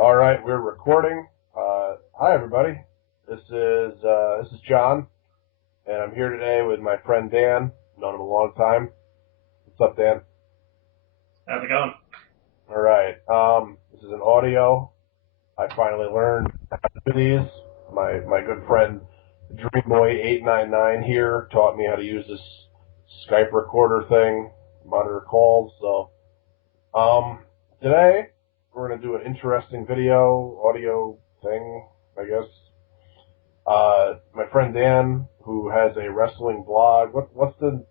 All right, we're recording. Hi, everybody. This is John, and I'm here today with my friend Dan. Known him a long time. What's up, Dan? How's it going? All right. This is an audio. I finally learned how to do these. My good friend Dreamboy899 here taught me how to use this Skype recorder thing, monitor calls. So, today we're gonna do an interesting audio thing, I guess. My friend Dan, who has a wrestling blog. What's the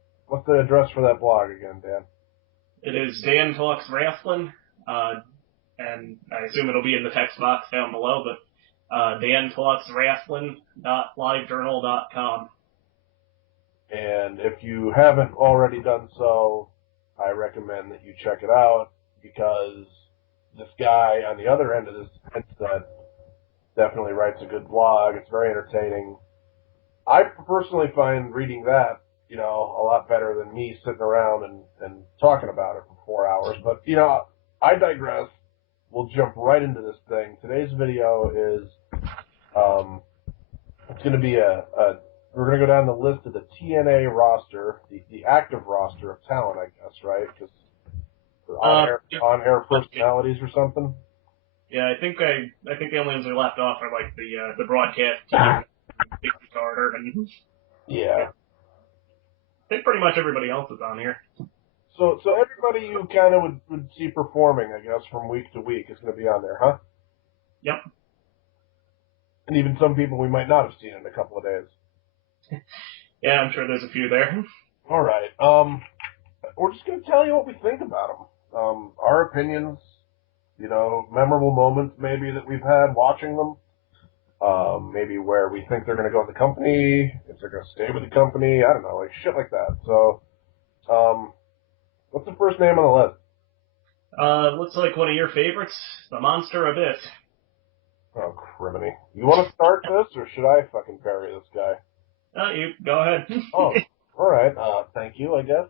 address for that blog again, Dan? It is Dan Talks Wrestling, and I assume it'll be in the text box down below, but dantalkswrestling.livejournal.com. And if you haven't already done so, I recommend that you check it out, because this guy on the other end of this headset definitely writes a good blog. It's very entertaining. I personally find reading that, a lot better than me sitting around and talking about it for 4 hours. But, I digress. We'll jump right into this thing. Today's video is, it's going to be we're going to go down the list of the TNA roster, the active roster of talent, I guess, right? Because on-air personalities or something. Yeah, I think the only ones we left off are like the broadcast team, Big Starter, and yeah. I think pretty much everybody else is on here. So everybody you kind of would see performing, I guess, from week to week is going to be on there, huh? Yep. And even some people we might not have seen in a couple of days. Yeah, I'm sure there's a few there. All right. We're just going to tell you what we think about them. Our opinions, memorable moments maybe that we've had watching them. Maybe where we think they're going to go in the company, if they're going to stay with the company. I don't know, like shit like that. So, what's the first name on the list? Looks like one of your favorites, the Monster Abyss. Oh, criminy. You want to start this, or should I fucking bury this guy? You go ahead. Oh, all right. Thank you, I guess.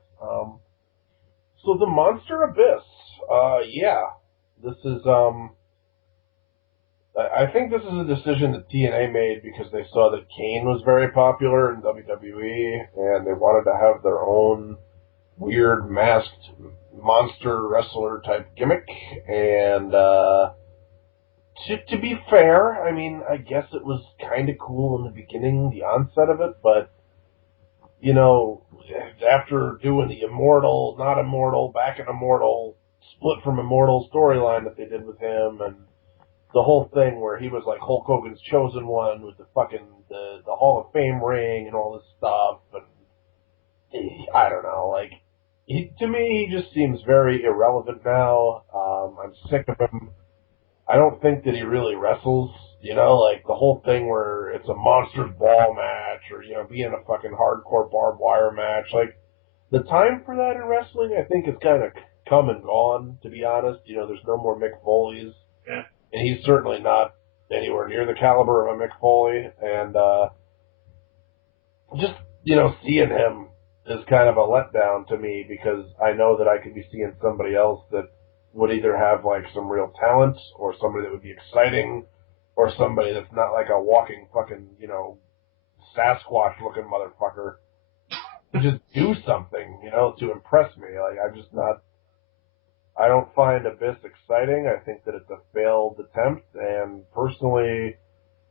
So the Monster Abyss. Yeah. This is, I think this is a decision that TNA made because they saw that Kane was very popular in WWE, and they wanted to have their own weird masked monster wrestler type gimmick. And to be fair, I mean, I guess it was kind of cool in the beginning, the onset of it, but after doing the Immortal, not Immortal, back in Immortal, split from Immortal storyline that they did with him, and the whole thing where he was like Hulk Hogan's chosen one with the fucking the Hall of Fame ring and all this stuff, and I don't know, like to me he just seems very irrelevant now. I'm sick of him. I don't think that he really wrestles. Like the whole thing where it's a monster's ball match, or being a fucking hardcore barbed wire match. Like the time for that in wrestling, I think is kind of come and gone. To be honest, there's no more Mick Foley's. Yeah. And he's certainly not anywhere near the caliber of a Mick Foley. And just, seeing him is kind of a letdown to me, because I know that I could be seeing somebody else that would either have, like, some real talent, or somebody that would be exciting, or somebody that's not like a walking fucking, Sasquatch-looking motherfucker. Just do something, to impress me. Like, I don't find Abyss exciting. I think that it's a failed attempt, and personally,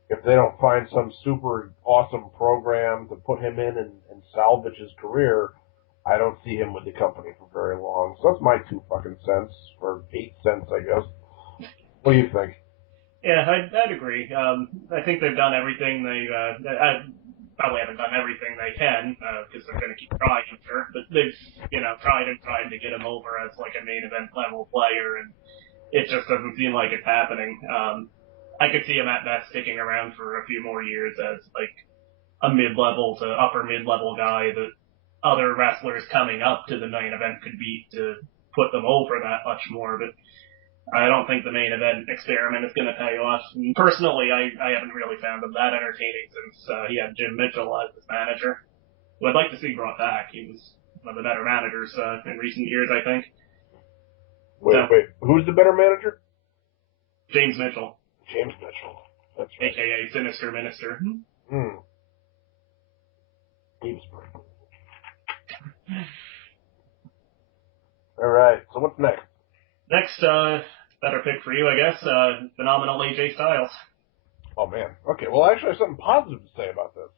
if they don't find some super awesome program to put him in and salvage his career, I don't see him with the company for very long. So that's my 2 fucking cents, or 8 cents, I guess. What do you think? Yeah, I'd agree. I think they've done everything I probably haven't done everything they can, because they're going to keep trying, I'm sure. But they've, tried to get him over as like a main event level player, and it just doesn't seem like it's happening. I could see him at best sticking around for a few more years as like a mid-level to upper mid-level guy that other wrestlers coming up to the main event could beat to put them over that much more. But I don't think the main event experiment is going to pay off. And personally, I haven't really found him that entertaining since he had Jim Mitchell as his manager, who I'd like to see brought back. He was one of the better managers in recent years, I think. Wait, who's the better manager? James Mitchell. James Mitchell. That's right. AKA Sinister Minister. He was pretty cool. All right, so what's next? Next, better pick for you, I guess, phenomenal AJ Styles. Oh, man. Okay, well, I actually have something positive to say about this,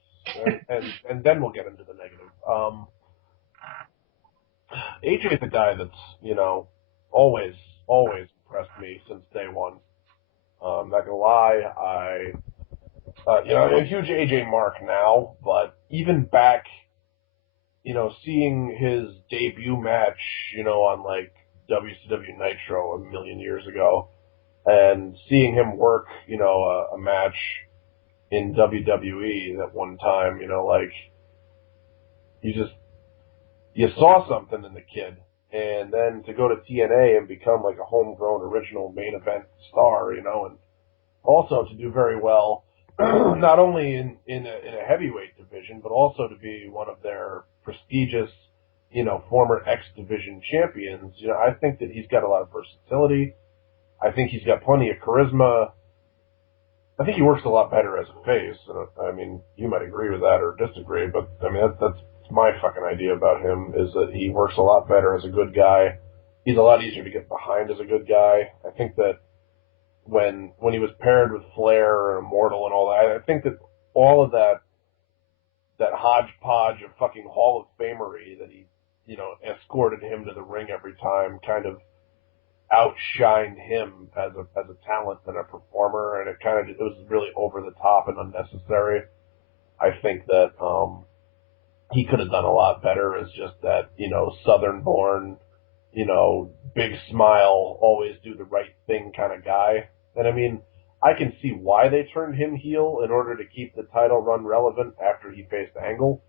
and then we'll get into the negative. AJ is a guy that's, always impressed me since day one. Not gonna lie, I'm a huge AJ mark now, but even back, seeing his debut match, on like WCW Nitro a million years ago, and seeing him work, a match in WWE that one time, you saw something in the kid, and then to go to TNA and become like a homegrown original main event star, and also to do very well, not only in a heavyweight division, but also to be one of their prestigious, former X division champions. I think that he's got a lot of versatility. I think he's got plenty of charisma. I think he works a lot better as a face. I mean, you might agree with that or disagree, but I mean, that's my fucking idea about him, is that he works a lot better as a good guy. He's a lot easier to get behind as a good guy. I think that when he was paired with Flair and Immortal and all that, I think that all of that hodgepodge of fucking Hall of Famery that he, escorted him to the ring every time kind of outshined him as a talent and a performer, and it was really over the top and unnecessary. I think that he could have done a lot better as just that, Southern born, big smile, always do the right thing kind of guy. And I mean, I can see why they turned him heel in order to keep the title run relevant after he faced Angle.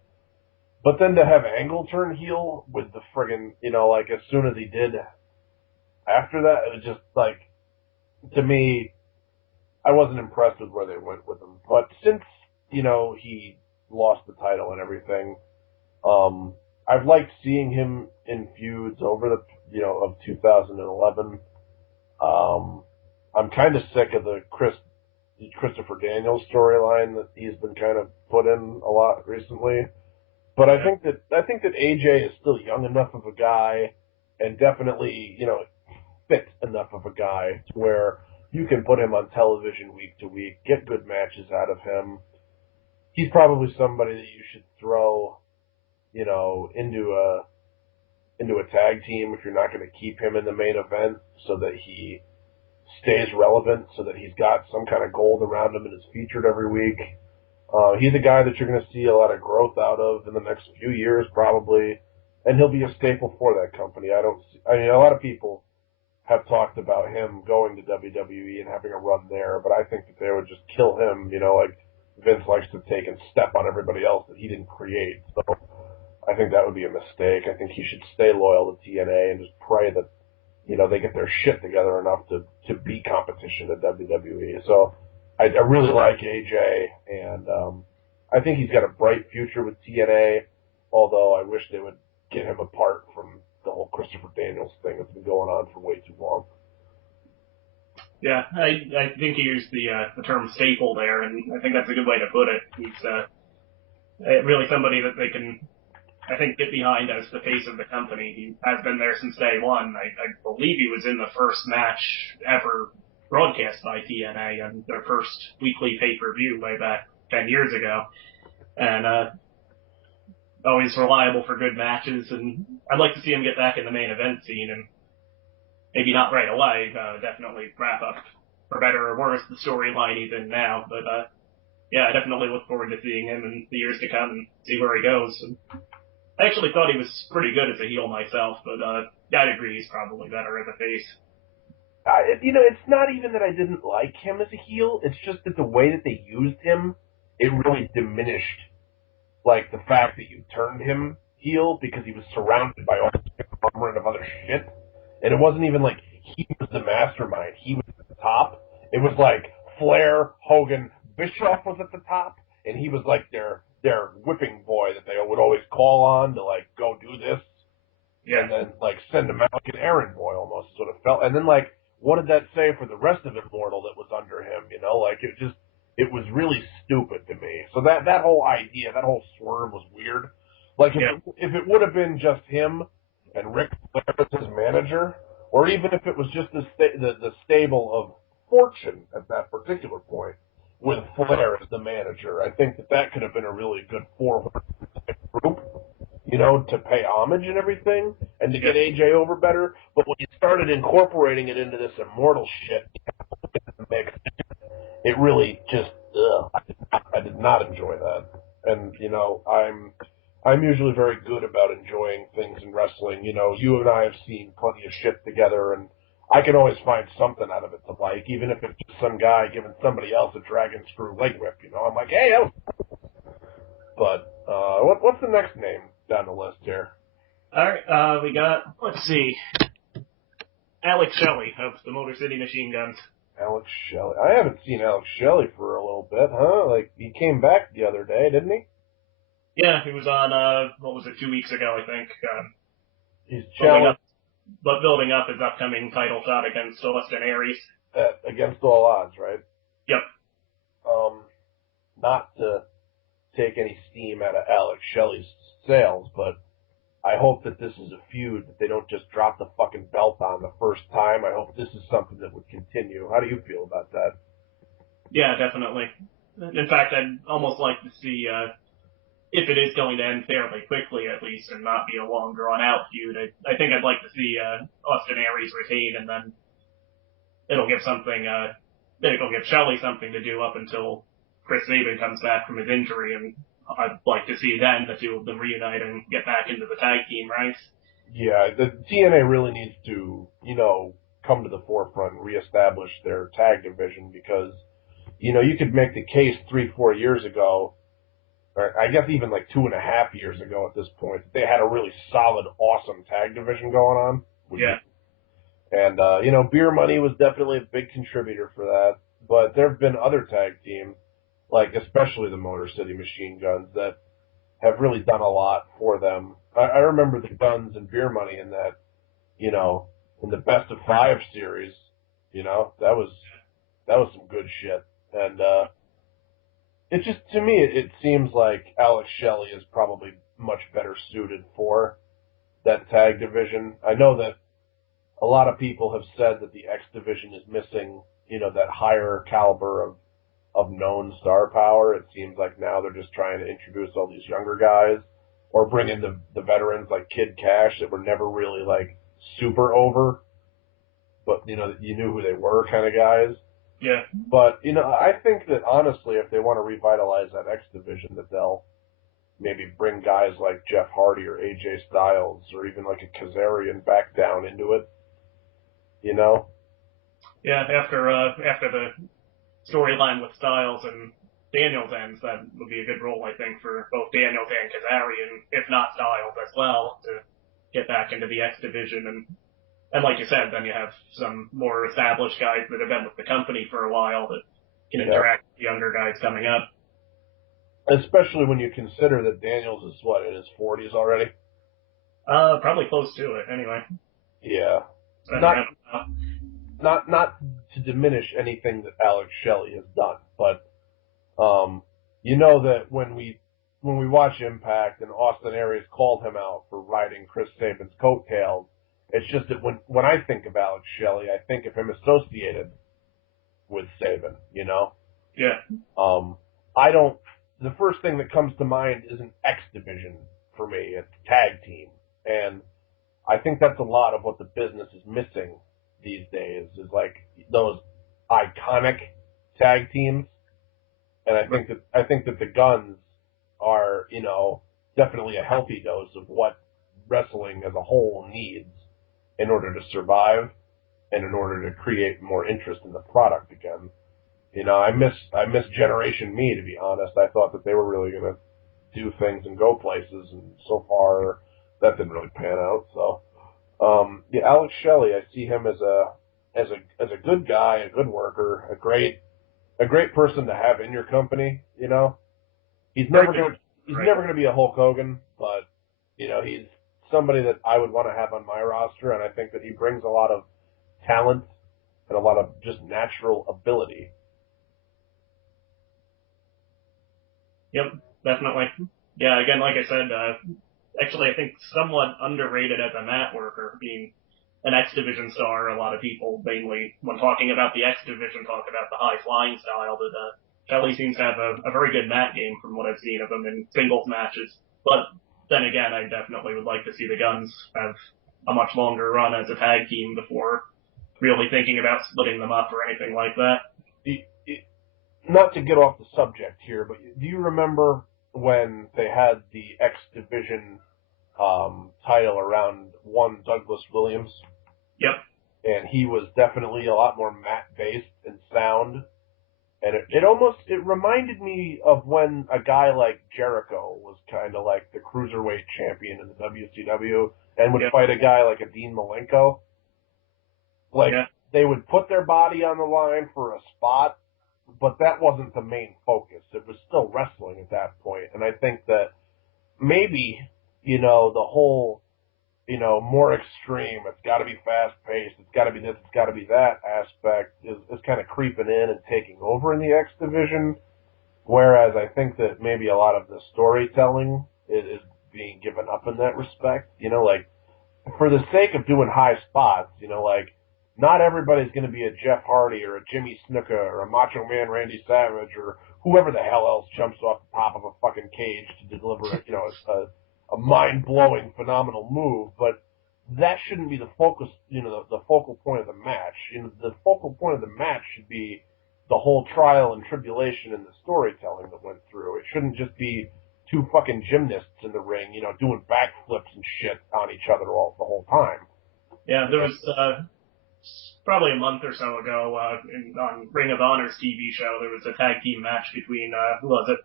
But then to have Angle turn heel with the friggin', as soon as he did after that, it was just like, to me, I wasn't impressed with where they went with him. But since, he lost the title and everything, I've liked seeing him in feuds over the, of 2011. I'm kind of sick of the Christopher Daniels storyline that he's been kind of put in a lot recently. But I think that AJ is still young enough of a guy, and definitely, fit enough of a guy to where you can put him on television week to week, get good matches out of him. He's probably somebody that you should throw, into a tag team if you're not going to keep him in the main event, so that he stays relevant, so that he's got some kind of gold around him and is featured every week. He's a guy that you're going to see a lot of growth out of in the next few years, probably, and he'll be a staple for that company. A lot of people have talked about him going to WWE and having a run there, but I think that they would just kill him, like Vince likes to take and step on everybody else that he didn't create. So I think that would be a mistake. I think he should stay loyal to TNA and just pray that, they get their shit together enough to beat competition at WWE. So I really like AJ, and I think he's got a bright future with TNA, although I wish they would get him apart from the whole Christopher Daniels thing that's been going on for way too long. Yeah, I think he used the term staple there, and I think that's a good way to put it. He's really somebody that they can, I think, get behind as the face of the company. He has been there since day one. I believe he was in the first match ever broadcast by TNA on their first weekly pay-per-view way back 10 years ago. And always reliable for good matches, and I'd like to see him get back in the main event scene, and maybe not right away, definitely wrap up, for better or worse, the storyline he's in now. But yeah, I definitely look forward to seeing him in the years to come and see where he goes. And I actually thought he was pretty good as a heel myself, but I'd agree he's probably better as a face. It's not even that I didn't like him as a heel. It's just that the way that they used him, it really diminished, like, the fact that you turned him heel because he was surrounded by all this armor and other shit. And it wasn't even like he was the mastermind. He was at the top. It was like Flair, Hogan, Bischoff was at the top, and he was like their whipping boy that they would always call on to, like, go do this. Yeah. And then, like, send him out like an errand boy almost is what it felt. And then, like, what did that say for the rest of Immortal that was under him? You know, like it was really stupid to me. So that whole idea, that whole swerve was weird. Like if it would have been just him and Ric Flair as his manager, or even if it was just the stable of Fortune at that particular point with Flair as the manager, I think that could have been a really good 4-horse group, you know, to pay homage and everything, and to get AJ over better. But when you started incorporating it into this Immortal shit, it really just, I did not enjoy that. And, you know, I'm usually very good about enjoying things in wrestling. You know, you and I have seen plenty of shit together, and I can always find something out of it to like, even if it's just some guy giving somebody else a dragon screw leg whip, you know. I'm like, hey, but what's the next name down the list here? All right, we got, let's see, Alex Shelley of the Motor City Machine Guns. Alex Shelley. I haven't seen Alex Shelley for a little bit, huh? Like, he came back the other day, didn't he? Yeah, he was on, 2 weeks ago, I think. He's building up his upcoming title shot against Austin Aries. Against all odds, right? Yep. Not to take any steam out of Alex Shelley's sails, but I hope that this is a feud that they don't just drop the fucking belt on the first time. I hope this is something that would continue. How do you feel about that? Yeah, definitely. In fact, I'd almost like to see, if it is going to end fairly quickly at least and not be a long drawn out feud, I think I'd like to see, Austin Aries retain, and then it'll give Shelley something to do up until Chris Sabin comes back from his injury, and I'd like to see then the two of them reunite and get back into the tag team ranks. Yeah, the TNA really needs to, you know, come to the forefront and reestablish their tag division because, you know, you could make the case 3-4 years ago, or I guess even like 2.5 years ago at this point, they had a really solid, awesome tag division going on. Yeah. And, you know, Beer Money was definitely a big contributor for that, but there have been other tag teams, like especially the Motor City Machine Guns, that have really done a lot for them. I remember the Guns and Beer Money in that, you know, in the Best of 5 series, you know, that was some good shit. And, it just, to me, it seems like Alex Shelley is probably much better suited for that tag division. I know that a lot of people have said that the X division is missing, you know, that higher caliber of known star power. It seems like now they're just trying to introduce all these younger guys or bring in the veterans like Kid Cash that were never really like super over, but you know, you knew who they were kind of guys. Yeah. But, you know, I think that honestly, if they want to revitalize that X division, that they'll maybe bring guys like Jeff Hardy or AJ Styles or even like a Kazarian back down into it. You know? Yeah, after the storyline with Styles and Daniels ends, that would be a good role, I think, for both Daniels and Kazarian, if not Styles as well, to get back into the X division. And like you said, then you have some more established guys that have been with the company for a while that can interact with the younger guys coming up. Especially when you consider that Daniels is, what, in his 40s already? Probably close to it, anyway. Yeah. Not to diminish anything that Alex Shelley has done, but you know that when we watch Impact and Austin Aries called him out for riding Chris Sabin's coattails, it's just that when I think of Alex Shelley, I think of him associated with Sabin, you know? Yeah. The first thing that comes to mind is an X division for me. It's tag team. And I think that's a lot of what the business is missing these days, is like those iconic tag teams. And I think that the Guns are, you know, definitely a healthy dose of what wrestling as a whole needs in order to survive and in order to create more interest in the product again. You know, I miss Generation Me, to be honest. I thought that they were really going to do things and go places, and so far that didn't really pan out. So, yeah, Alex Shelley, I see him as a good guy, a good worker, a great person to have in your company. You know, he's never going to be a Hulk Hogan, but you know, he's somebody that I would want to have on my roster, and I think that he brings a lot of talent and a lot of just natural ability. Yep, definitely. Yeah, again, like I said, actually I think somewhat underrated as a mat worker, being an X Division star. A lot of people, mainly when talking about the X Division, talk about the high flying style, but Shelley seems to have a very good mat game from what I've seen of him in singles matches. But then again, I definitely would like to see the Guns have a much longer run as a tag team before really thinking about splitting them up or anything like that. Not to get off the subject here, but do you remember when they had the X Division title around one Douglas Williams? Yep. And he was definitely a lot more mat-based and sound. And it reminded me of when a guy like Jericho was kind of like the cruiserweight champion in the WCW and would fight a guy like a Dean Malenko. Like, they would put their body on the line for a spot, but that wasn't the main focus. It was still wrestling at that point. And I think that maybe, the whole, more extreme, it's got to be fast-paced, it's got to be this, it's got to be that aspect is kind of creeping in and taking over in the X Division, whereas I think that maybe a lot of the storytelling is being given up in that respect. Like, for the sake of doing high spots, like, not everybody's going to be a Jeff Hardy or a Jimmy Snuka or a Macho Man Randy Savage or whoever the hell else jumps off the top of a fucking cage to deliver, a mind-blowing, phenomenal move. But that shouldn't be the focus, the focal point of the match. The focal point of the match should be the whole trial and tribulation and the storytelling that went through. It shouldn't just be two fucking gymnasts in the ring, doing backflips and shit on each other all the whole time. Yeah, there was probably a month or so ago on Ring of Honor's TV show, there was a tag team match between, who was it?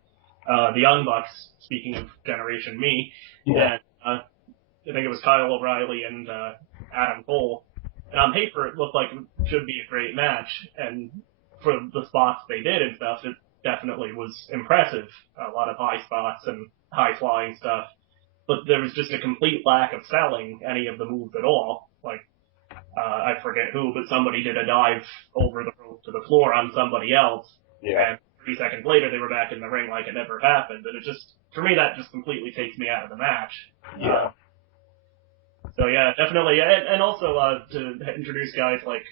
The Young Bucks, speaking of Generation Me, and I think it was Kyle O'Reilly and Adam Cole. And on paper, it looked like it should be a great match, and for the spots they did and stuff, it definitely was impressive. A lot of high spots and high-flying stuff. But there was just a complete lack of selling any of the moves at all. Like, I forget who, but somebody did a dive over the rope to the floor on somebody else. Yeah. And 3 seconds later, they were back in the ring like it never happened. And it just, for me, that just completely takes me out of the match. Yeah. So yeah, definitely. And also, to introduce guys like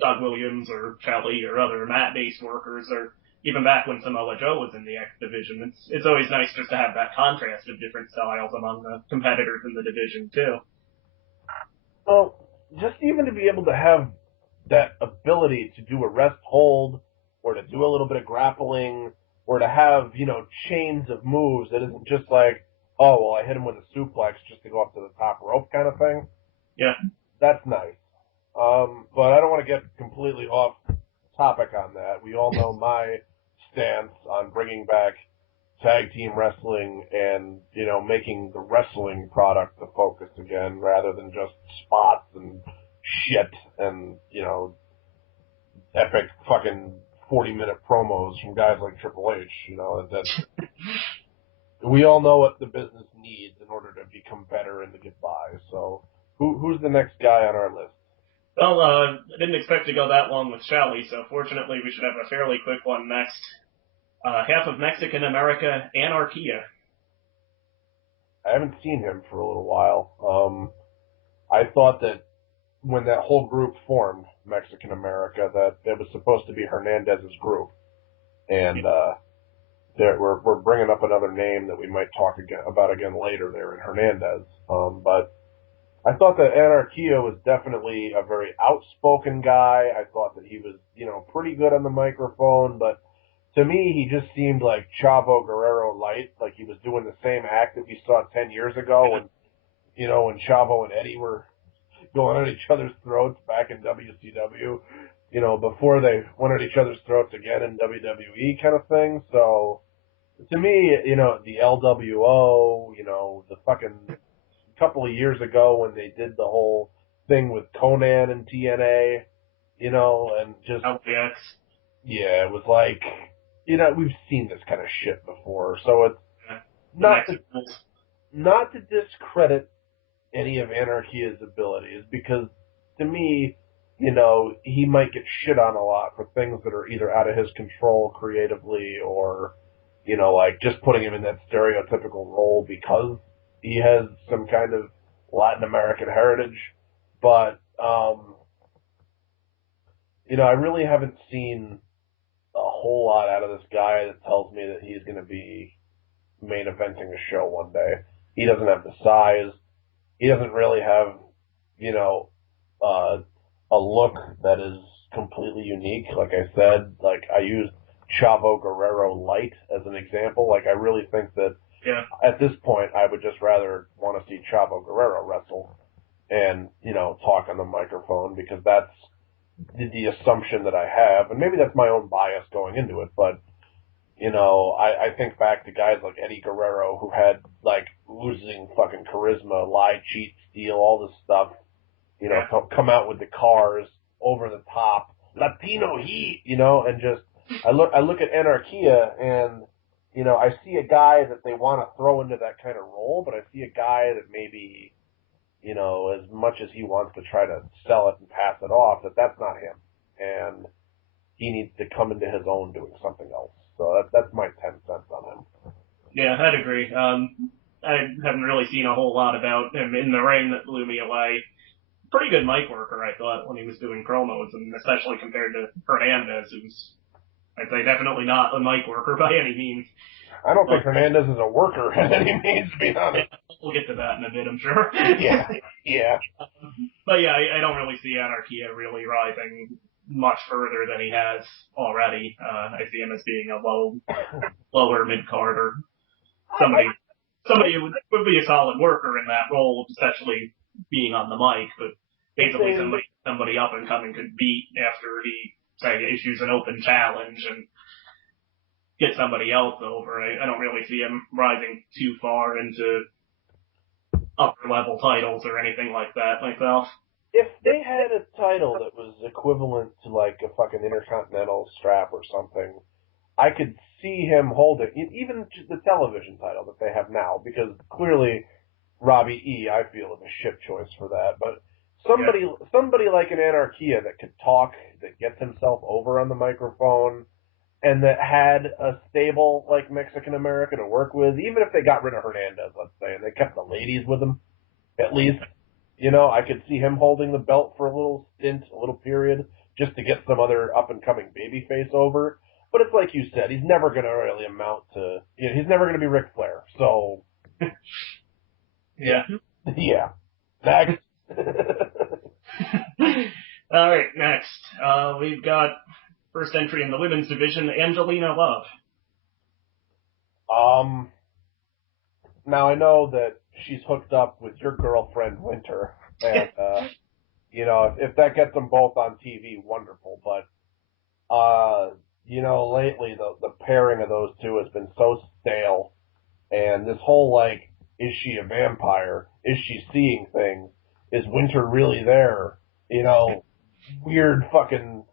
Doug Williams or Shelley or other mat-based workers, or even back when Samoa Joe was in the X Division, it's always nice just to have that contrast of different styles among the competitors in the division, too. Well, just even to be able to have that ability to do a rest hold or to do a little bit of grappling or to have, chains of moves that isn't just like, oh, well, I hit him with a suplex just to go up to the top rope kind of thing. Yeah. That's nice. But I don't want to get completely off topic on that. We all know my stance on bringing back tag team wrestling and, making the wrestling product the focus again rather than just spots and shit and, epic fucking 40-minute promos from guys like Triple H, we all know what the business needs in order to become better and to get by. So who's the next guy on our list? Well, I didn't expect to go that long with Shelley, so fortunately we should have a fairly quick one next. Half of Mexican America, Anarquia. I haven't seen him for a little while. I thought that when that whole group formed, Mexican America, that it was supposed to be Hernandez's group. And we're bringing up another name that we might talk about again later there in Hernandez. But I thought that Anarquia was definitely a very outspoken guy. I thought that he was, pretty good on the microphone, but to me, he just seemed like Chavo Guerrero light, like he was doing the same act that we saw 10 years ago when, when Chavo and Eddie were going at each other's throats back in WCW, before they went at each other's throats again in WWE kind of thing. So, to me, the LWO, the fucking couple of years ago when they did the whole thing with Conan and TNA, and just... LPX. Yeah, it was like, we've seen this kind of shit before, so it's not to discredit any of Anarchia's abilities, because to me, you know, he might get shit on a lot for things that are either out of his control creatively or, you know, like just putting him in that stereotypical role because he has some kind of Latin American heritage. But, you know, I really haven't seen a whole lot out of this guy that tells me that he's going to be main eventing a show one day. He doesn't have the size. He doesn't really have, you know, a look that is completely unique. Like I said, like I used Chavo Guerrero Light as an example. Like I really think that at this point I would just rather want to see Chavo Guerrero wrestle and, you know, talk on the microphone because that's the assumption that I have. And maybe that's my own bias going into it, but you know, I think back to guys like Eddie Guerrero who had like oozing fucking charisma, lie, cheat, steal, all this stuff. You know, come out with the cars over the top, Latino heat. You know, and just I look at Anarchia and you know I see a guy that they want to throw into that kind of role, but I see a guy that maybe you know as much as he wants to try to sell it and pass it off, that's not him, and he needs to come into his own doing something else. So that's my 10 cents on him. Yeah, I'd agree. I haven't really seen a whole lot about him in the ring that blew me away. Pretty good mic worker, I thought, when he was doing promos, and especially compared to Hernandez, who's, I'd say, definitely not a mic worker by any means. I don't think Hernandez is a worker by any means, to be honest. We'll get to that in a bit, I'm sure. Yeah. But yeah, I don't really see Anarchia really rising much further than he has already. I see him as being a lower mid-card or somebody who would be a solid worker in that role, especially being on the mic, but basically somebody up and coming could beat after he, say, issues an open challenge and get somebody else over. I don't really see him rising too far into upper level titles or anything like that myself. If they had a title that was equivalent to like a fucking Intercontinental strap or something, I could see him hold it, even the television title that they have now, because clearly Robbie E, I feel, is a shit choice for that. But somebody like an Anarchia that could talk, that gets himself over on the microphone, and that had a stable like Mexican America to work with, even if they got rid of Hernandez, let's say, and they kept the ladies with him, at least. You know, I could see him holding the belt for a little stint, a little period, just to get some other up-and-coming babyface over. But it's like you said, he's never going to really amount to, you know, he's never going to be Ric Flair. So, yeah. Next. All right, next. We've got first entry in the women's division, Angelina Love. Now I know that she's hooked up with your girlfriend Winter, and you know if that gets them both on TV, wonderful. But you know lately the pairing of those two has been so stale, and this whole like, is she a vampire? Is she seeing things? Is Winter really there? You know, weird fucking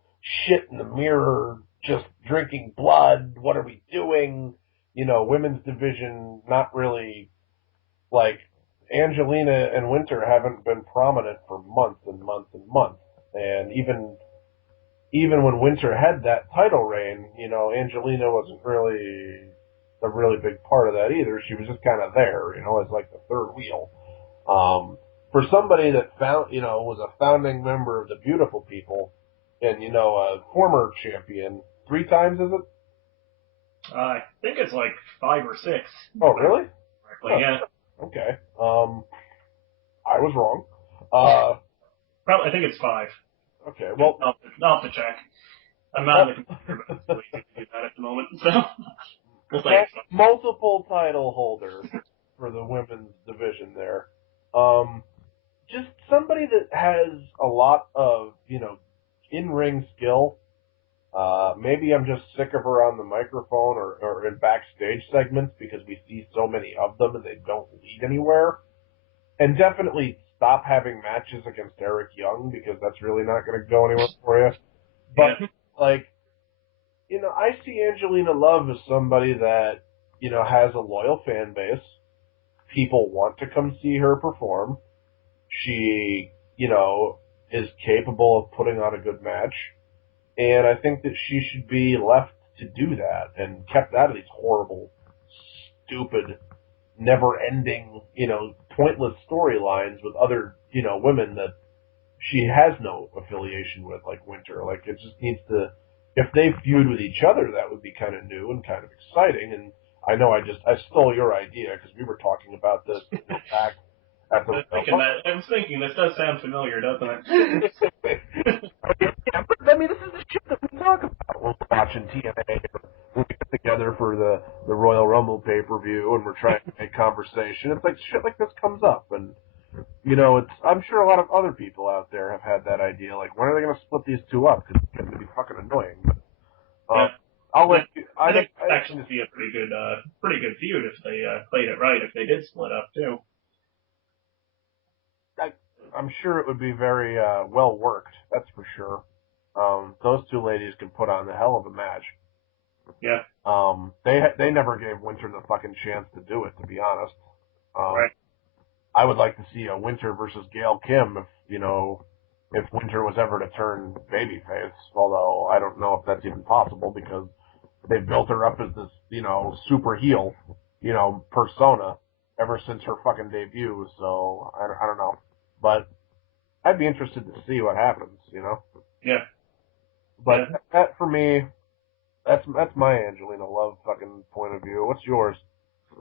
shit in the mirror, just drinking blood. What are we doing? You know, women's division, not really, like, Angelina and Winter haven't been prominent for months and months and months. And even when Winter had that title reign, you know, Angelina wasn't really a really big part of that either. She was just kind of there, you know, as like the third wheel. For somebody that was a founding member of the Beautiful People and, you know, a former champion, 3 times, is it? I think it's like 5 or 6. Oh, really? Yeah. Okay. I was wrong. Probably, I think it's 5. Okay, well... I'll have to check. I'm not on the computer, but it's really easy to do that at the moment, so... We'll say multiple title holder for the women's division there. Just somebody that has a lot of, you know, in-ring skill. Maybe I'm just sick of her on the microphone or in backstage segments because we see so many of them and they don't lead anywhere. And definitely stop having matches against Eric Young because that's really not going to go anywhere for you. But, like, you know, I see Angelina Love as somebody that, you know, has a loyal fan base. People want to come see her perform. She, you know, is capable of putting on a good match, and I think that she should be left to do that and kept out of these horrible, stupid, never-ending, pointless storylines with other, women that she has no affiliation with, like Winter. Like, it just needs to, if they feud with each other, that would be kind of new and kind of exciting. And I know I stole your idea because we were talking about this back at the. I was thinking this does sound familiar, doesn't it? Yeah, but I mean, this is the shit that we talk about when we're watching TNA, or when we get together for the Royal Rumble pay-per-view and we're trying to make conversation. It's like shit like this comes up, and I'm sure a lot of other people out there have had that idea. Like, when are they going to split these two up? Because it's going to be fucking annoying. But, yeah. I'll let you. I think it'd actually be a pretty good feud if they played it right. If they did split up too. I'm sure it would be very well worked. That's for sure. Those two ladies can put on the hell of a match. Yeah. They never gave Winter the fucking chance to do it, to be honest. Right. I would like to see a Winter versus Gail Kim if Winter was ever to turn babyface. Although I don't know if that's even possible because they've built her up as this super heel persona ever since her fucking debut. So I don't know. But I'd be interested to see what happens, Yeah. But that for me, that's my Angelina Love fucking point of view. What's yours?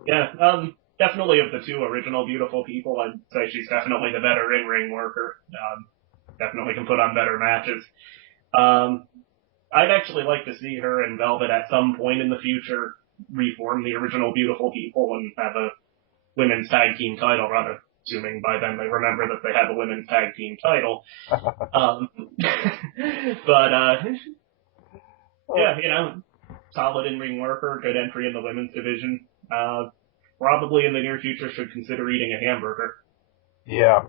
Yeah. Definitely of the two original Beautiful People, I'd say she's definitely the better in-ring worker. Definitely can put on better matches. I'd actually like to see her and Velvet at some point in the future reform the original Beautiful People and have a women's tag team title run. Assuming by then they remember that they have a women's tag team title. Yeah, solid in-ring worker, good entry in the women's division. Probably in the near future should consider eating a hamburger. Yeah.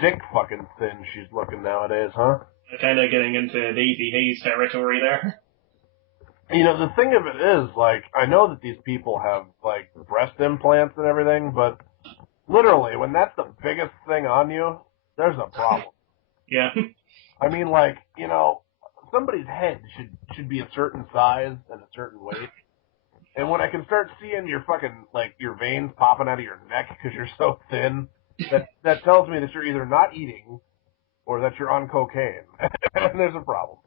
Sick fucking thin she's looking nowadays, huh? Kind of getting into Daisy Hayes territory there. The thing of it is, like, I know that these people have, like, breast implants and everything, but literally, when that's the biggest thing on you, there's a problem. Yeah. I mean, like, somebody's head should be a certain size and a certain weight. And when I can start seeing your fucking, like, your veins popping out of your neck because you're so thin, that tells me that you're either not eating or that you're on cocaine. And there's a problem.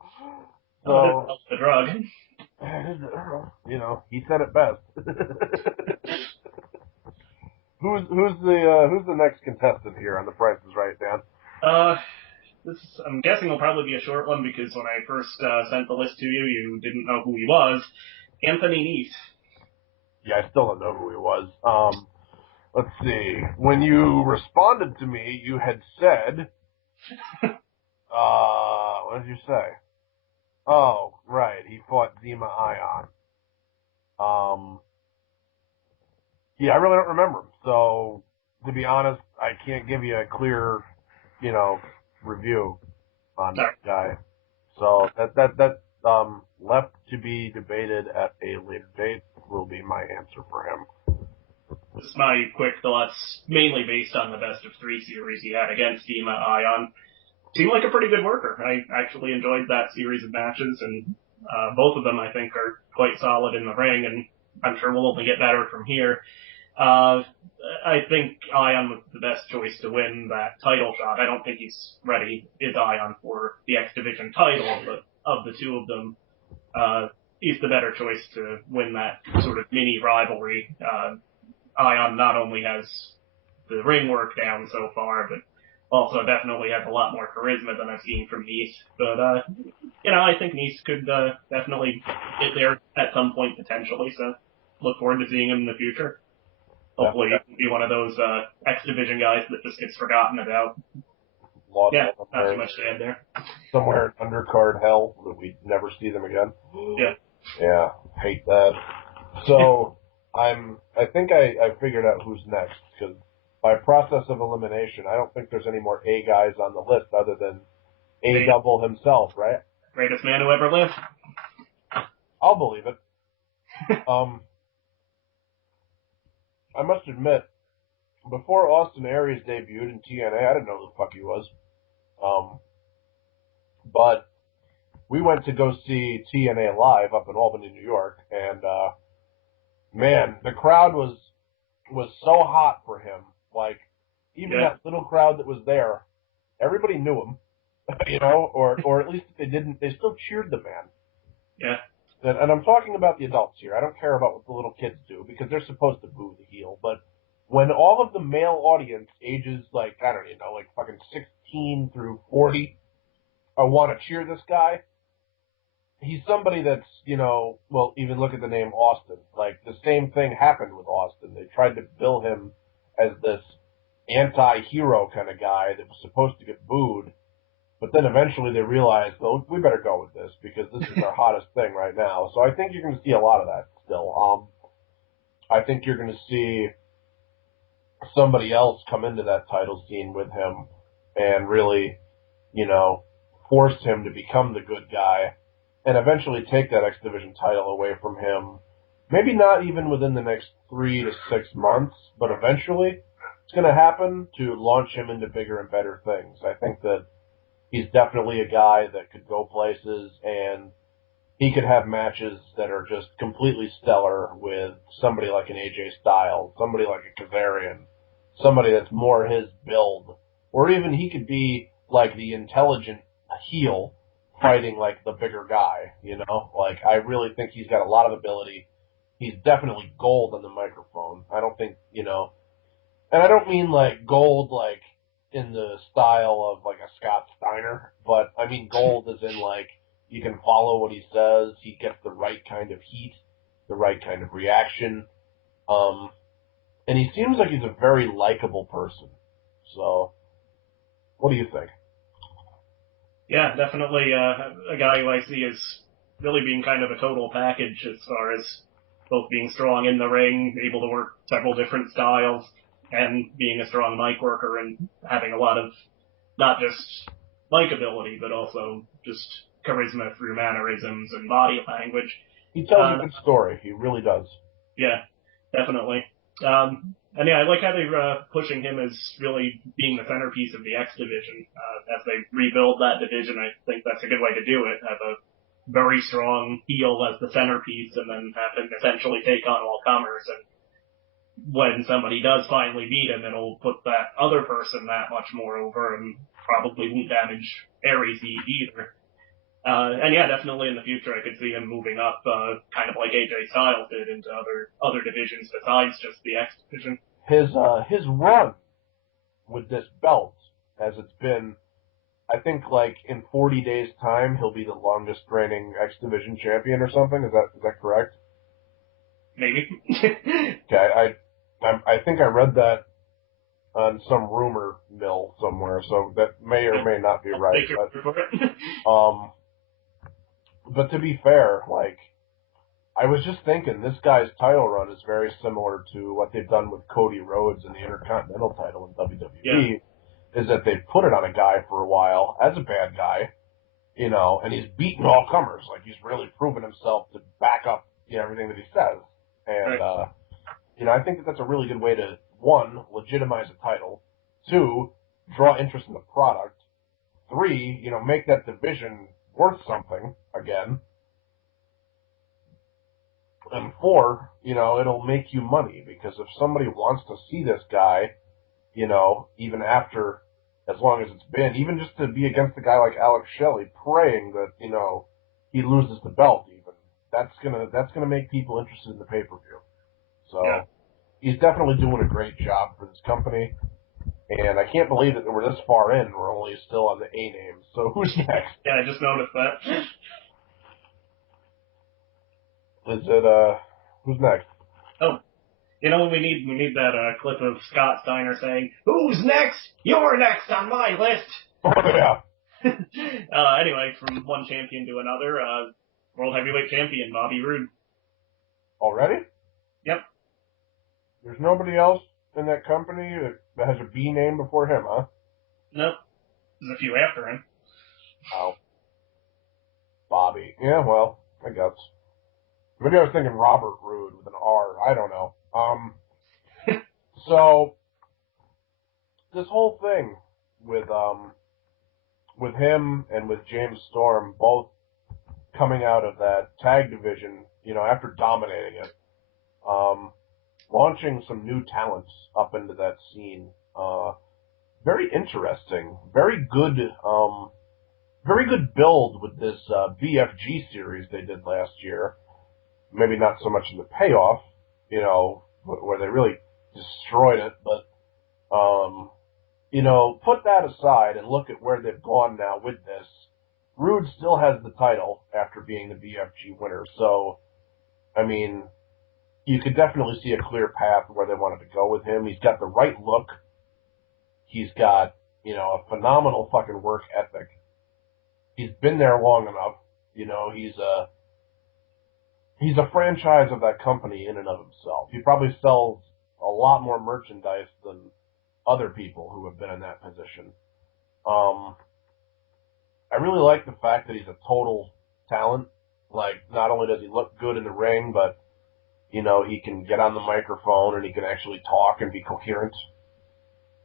So, that's the drug. He said it best. Who's the next contestant here on The Price is Right, Dan? I'm guessing will probably be a short one because when I first sent the list to you, you didn't know who he was. Anthony Nese. Yeah, I still don't know who he was. Let's see. When you responded to me, you had said, what did you say? Oh, right. He fought Zema Ion. Yeah, I really don't remember him. So, to be honest, I can't give you a clear, review on that guy. So that left to be debated at a later date will be my answer for him. Just my quick thoughts, mainly based on the best of 3 series he had against Zema Ion. Seemed like a pretty good worker. I actually enjoyed that series of matches, and both of them I think are quite solid in the ring, and I'm sure we'll only get better from here. I think Ion was the best choice to win that title shot. I don't think he's ready, is Ion, for the X Division title, but of the two of them, he's the better choice to win that sort of mini rivalry. Ion not only has the ring work down so far, but also definitely has a lot more charisma than I've seen from Nese. But, I think Nese could definitely get there at some point potentially, so look forward to seeing him in the future. Hopefully he can be one of those X Division guys that just gets forgotten about. Yeah, not too much to add there. Somewhere in undercard hell that we never see them again. Yeah. Yeah, hate that. So, I think I figured out who's next, because by process of elimination, I don't think there's any more A guys on the list other than A Double himself, right? Greatest man who ever lived. I'll believe it. I must admit, before Austin Aries debuted in TNA, I didn't know who the fuck he was. But we went to go see TNA live up in Albany, New York, and man, the crowd was so hot for him. Like, even that little crowd that was there, everybody knew him, you know, or at least if they didn't, they still cheered the man. Yeah. And I'm talking about the adults here. I don't care about what the little kids do because they're supposed to boo the heel. But when all of the male audience ages like, I don't even know, like fucking 16 through 40 want to cheer this guy, he's somebody that's, you know, well, even look at the name Austin. Like, the same thing happened with Austin. They tried to bill him as this anti-hero kind of guy that was supposed to get booed. But then eventually they realized, well, we better go with this because this is our hottest thing right now. So I think you're going to see a lot of that still. I think you're going to see somebody else come into that title scene with him and really, you know, force him to become the good guy and eventually take that X Division title away from him. Maybe not even within the next 3 to 6 months, but eventually it's going to happen to launch him into bigger and better things. I think that he's definitely a guy that could go places, and he could have matches that are just completely stellar with somebody like an AJ Styles, somebody like a Kazarian, somebody that's more his build, or even he could be like the intelligent heel fighting like the bigger guy, you know? Like, I really think he's got a lot of ability. He's definitely gold on the microphone. I don't think, you know, and I don't mean like gold like in the style of like a Scott Steiner, but I mean gold as in like you can follow what he says, he gets the right kind of heat, the right kind of reaction, and he seems like he's a very likable person. So, what do you think? Yeah, definitely a guy who I see as really being kind of a total package as far as both being strong in the ring, able to work several different styles, and being a strong mic worker and having a lot of not just likability, but also just charisma through mannerisms and body language. He tells a good story. He really does. Yeah, definitely. And yeah, I like how they're pushing him as really being the centerpiece of the X division. As they rebuild that division, I think that's a good way to do it. Have a very strong heel as the centerpiece, and then have him essentially take on all comers. And when somebody does finally beat him, it'll put that other person that much more over, and probably won't damage Aries either. And yeah, definitely in the future I could see him moving up, kind of like AJ Styles did into other divisions besides just the X division. His run with this belt, as it's been, I think like in 40 days time he'll be the longest reigning X Division champion or something. Is that correct? Maybe. Okay, I think I read that on some rumor mill somewhere, so that may or may not be right. But to be fair, like, I was just thinking this guy's title run is very similar to what they've done with Cody Rhodes and the Intercontinental title in WWE, is that they've put it on a guy for a while as a bad guy, you know, and he's beaten all comers. Like, he's really proven himself to back up, you know, everything that he says. And, you know, I think that that's a really good way to, one, legitimize a title, two, draw interest in the product, three, you know, make that division worth something again, and four, you know, it'll make you money, because if somebody wants to see this guy, you know, even after, as long as it's been, even just to be against a guy like Alex Shelley, praying that, you know, he loses the belt even, that's gonna make people interested in the pay-per-view. So, he's definitely doing a great job for this company, and I can't believe that we're this far in, we're only still on the A names. So who's next? Yeah, I just noticed that. Is it, who's next? Oh, you know what we need? We need that clip of Scott Steiner saying, "Who's next? You're next on my list." Oh, yeah. Anyway, from one champion to another, World Heavyweight Champion Bobby Roode. Already? Yep. There's nobody else in that company that has a B name before him, huh? Nope. There's a few after him. Oh. Bobby. Yeah, well, I guess. Maybe I was thinking Robert Roode with an R. I don't know. So, this whole thing with him and with James Storm both coming out of that tag division, after dominating it, launching some new talents up into that scene. Very interesting. Very good build with this BFG series they did last year. Maybe not so much in the payoff, where they really destroyed it, but put that aside and look at where they've gone now with this. Rude still has the title after being the BFG winner, so, I mean, you could definitely see a clear path where they wanted to go with him. He's got the right look. He's got, a phenomenal fucking work ethic. He's been there long enough. He's a franchise of that company in and of himself. He probably sells a lot more merchandise than other people who have been in that position. I really like the fact that he's a total talent. Like, not only does he look good in the ring, but, he can get on the microphone and he can actually talk and be coherent.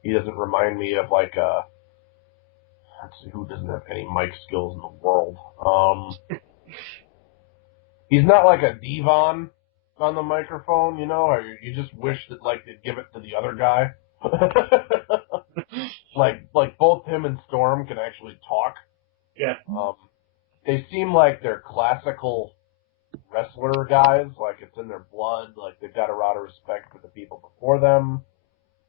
He doesn't remind me of, like, let's see, who doesn't have any mic skills in the world? He's not like a Devon on the microphone, or you just wish that, like, they'd give it to the other guy. like both him and Storm can actually talk. Yeah. They seem like they're classical wrestler guys, like it's in their blood, like they've got a lot of respect for the people before them.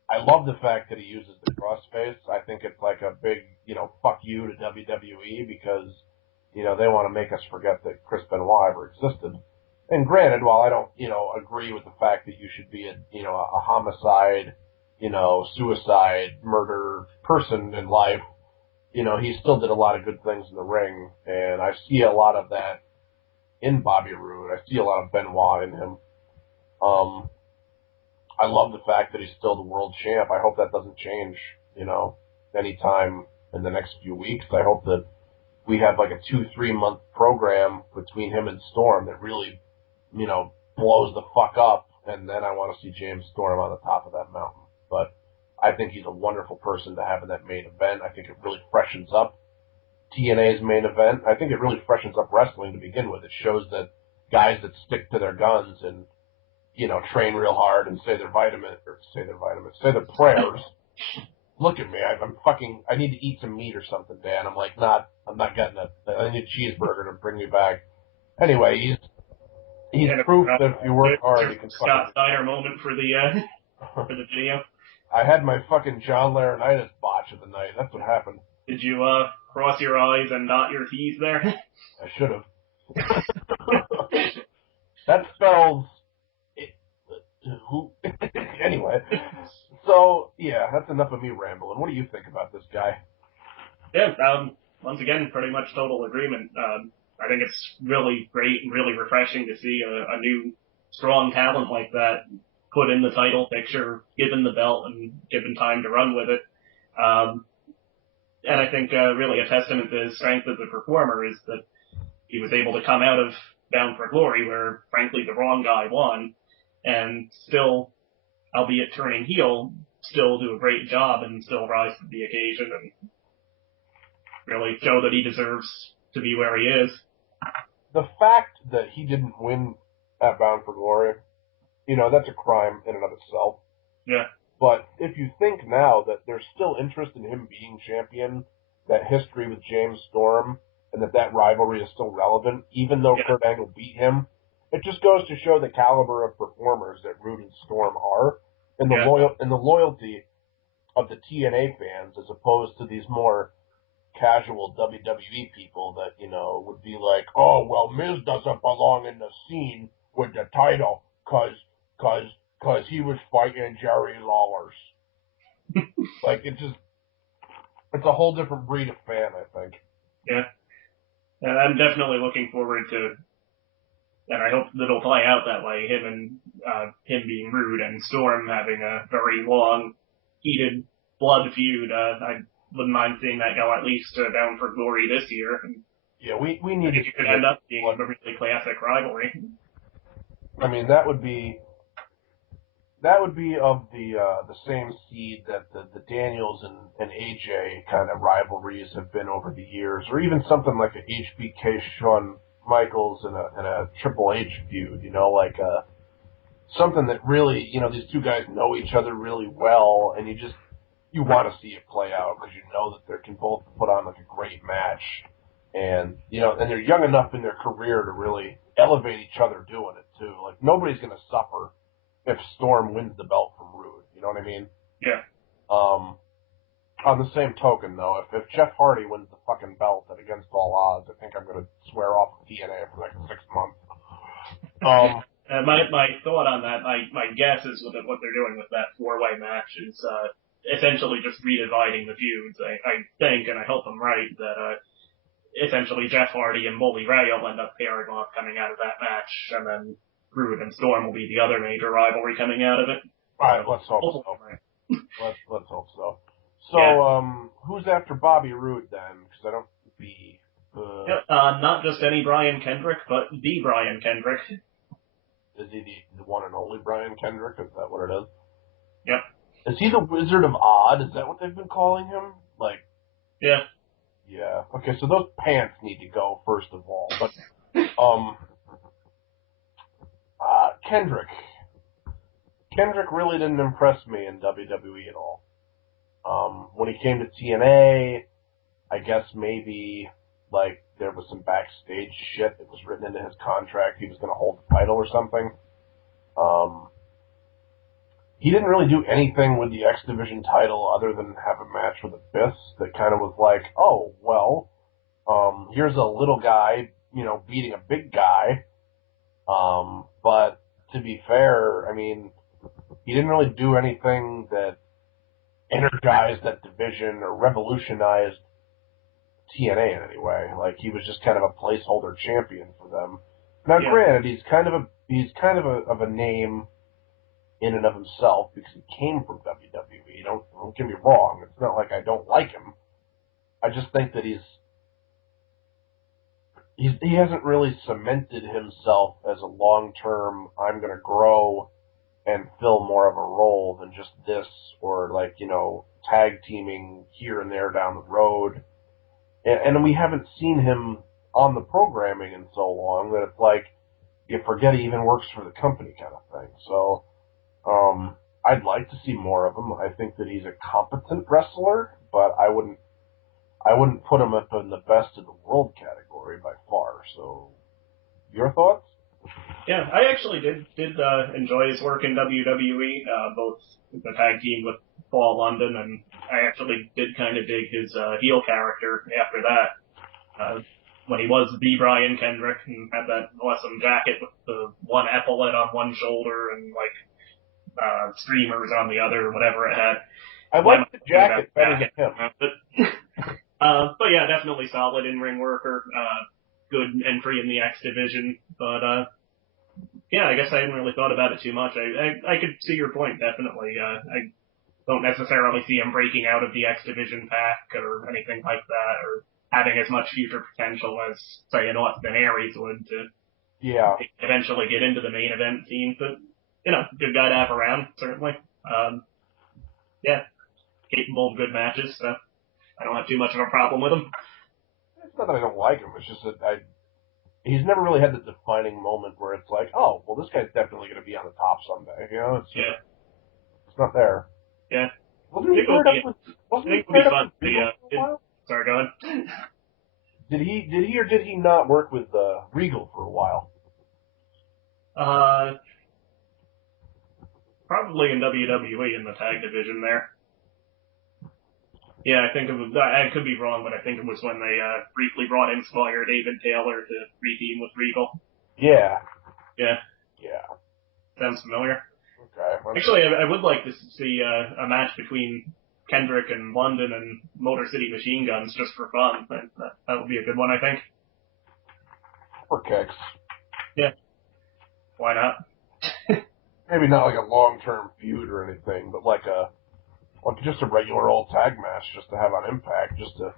I love the fact that he uses the crossface. I think it's like a big, fuck you to WWE because, they want to make us forget that Chris Benoit ever existed. And granted, while I don't, agree with the fact that you should be a homicide, suicide, murder person in life, he still did a lot of good things in the ring, and I see a lot of that in Bobby Roode. I see a lot of Benoit in him. I love the fact that he's still the world champ. I hope that doesn't change, anytime in the next few weeks. I hope that we have like a 2-3 month program between him and Storm that really, blows the fuck up, and then I want to see James Storm on the top of that mountain. But I think he's a wonderful person to have in that main event. I think it really freshens up TNA's main event. I think it really freshens up wrestling to begin with. It shows that guys that stick to their guns and, train real hard and say their prayers. Look at me, I need to eat some meat or something, Dan. I'm not getting it. I need a cheeseburger to bring me back. Anyway, he's proof that if you work hard, you can Scott Steiner moment for the video. I had my fucking John Laurinaitis botch of the night. That's what happened. Did you cross your eyes and dot your T's there? I should have. That spells who? Anyway, so yeah, that's enough of me rambling. What do you think about this guy? Yeah, once again, pretty much total agreement. I think it's really great and really refreshing to see a new strong talent like that put in the title picture, given the belt and given time to run with it. And I think really a testament to his strength as a performer is that he was able to come out of Bound for Glory, where frankly the wrong guy won, and still, albeit turning heel, still do a great job and still rise to the occasion and really show that he deserves to be where he is. The fact that he didn't win at Bound for Glory, that's a crime in and of itself. Yeah. But if you think now that there's still interest in him being champion, that history with James Storm, and that rivalry is still relevant, even though Kurt Angle beat him, it just goes to show the caliber of performers that Rude and Storm are, and the loyalty of the TNA fans as opposed to these more casual WWE people that, would be like, oh, well, Miz doesn't belong in the scene with the title cause he was fighting Jerry Lawler's. Like, it's a whole different breed of fan, I think. Yeah. And I'm definitely looking forward to, and I hope that it'll play out that way, him being Rude and Storm having a very long, heated blood feud. I wouldn't mind seeing that go at least Bound for Glory this year. Yeah, we need it could end up being a really classic rivalry. I mean, that would be that would be of the same seed that the Daniels and AJ kind of rivalries have been over the years, or even something like a HBK Shawn Michaels and a Triple H feud. Like something that really, these two guys know each other really well, and you want to see it play out because you know that they can both put on like a great match, and and they're young enough in their career to really elevate each other doing it too. Like nobody's gonna suffer if Storm wins the belt from Rude. You know what I mean? Yeah. On the same token, though, if Jeff Hardy wins the fucking belt at Against All Odds, I think I'm gonna swear off of TNA for like 6 months. My thought on that, my guess is that what they're doing with that four-way match is essentially just redividing the feuds. I think, and I hope I'm right, that essentially Jeff Hardy and Bully Ray will end up pairing off coming out of that match, and then Rude and Storm will be the other major rivalry coming out of it. All right, let's hope so. Let's hope so. So, who's after Bobby Roode then? Because I don't see. Not just any Brian Kendrick, but the Brian Kendrick. Is he the one and only Brian Kendrick? Is that what it is? Yep. Is he the Wizard of Odd? Is that what they've been calling him? Like. Yeah. Yeah. Okay, so those pants need to go first of all. But Kendrick. Kendrick really didn't impress me in WWE at all. When he came to TNA, I guess maybe like there was some backstage shit that was written into his contract. He was going to hold the title or something. He didn't really do anything with the X Division title other than have a match with Abyss that kind of was like, oh, well, here's a little guy, beating a big guy. But to be fair, I mean, he didn't really do anything that energized that division or revolutionized TNA in any way. Like, he was just kind of a placeholder champion for them. Now, granted, he's kind of a name in and of himself because he came from WWE. Don't get me wrong. It's not like I don't like him. I just think that he hasn't really cemented himself as a long-term, I'm going to grow and fill more of a role than just this, or like, tag teaming here and there down the road. And we haven't seen him on the programming in so long that it's like, you forget he even works for the company kind of thing. So, I'd like to see more of him. I think that he's a competent wrestler, but I wouldn't put him up in the best of the world category by far. So, your thoughts? Yeah, I actually did enjoy his work in WWE, both the tag team with Paul London, and I actually did kind of dig his heel character after that. When he was the Brian Kendrick and had that awesome jacket with the one epaulet on one shoulder and like streamers on the other, or whatever it had. I like the jacket better than him. But yeah, definitely solid in-ring worker. Good entry in the X division, but yeah, I guess I hadn't really thought about it too much. I could see your point, definitely. I don't necessarily see him breaking out of the X division pack or anything like that, or having as much future potential as, say, an Austin Aries would to eventually get into the main event scene. But, good guy to have around, certainly. Yeah, capable of good matches, so I don't have too much of a problem with him. It's not that I don't like him, it's just that he's never really had the defining moment where it's like, oh, well, this guy's definitely going to be on the top someday. It's not there. Yeah. Wasn't he paired up with Sorry, go ahead. Did he or did he not work with Regal for a while? Probably in WWE in the tag division there. Yeah, I think it was, I could be wrong, but I think it was when they briefly brought in Squire David Taylor to re-team with Regal. Yeah. Yeah. Yeah. Sounds familiar. Okay. Actually, I would like to see a match between Kendrick and London and Motor City Machine Guns just for fun. That would be a good one, I think. For kicks. Yeah. Why not? Maybe not like a long-term feud or anything, but like just a regular old tag match just to have on Impact, just to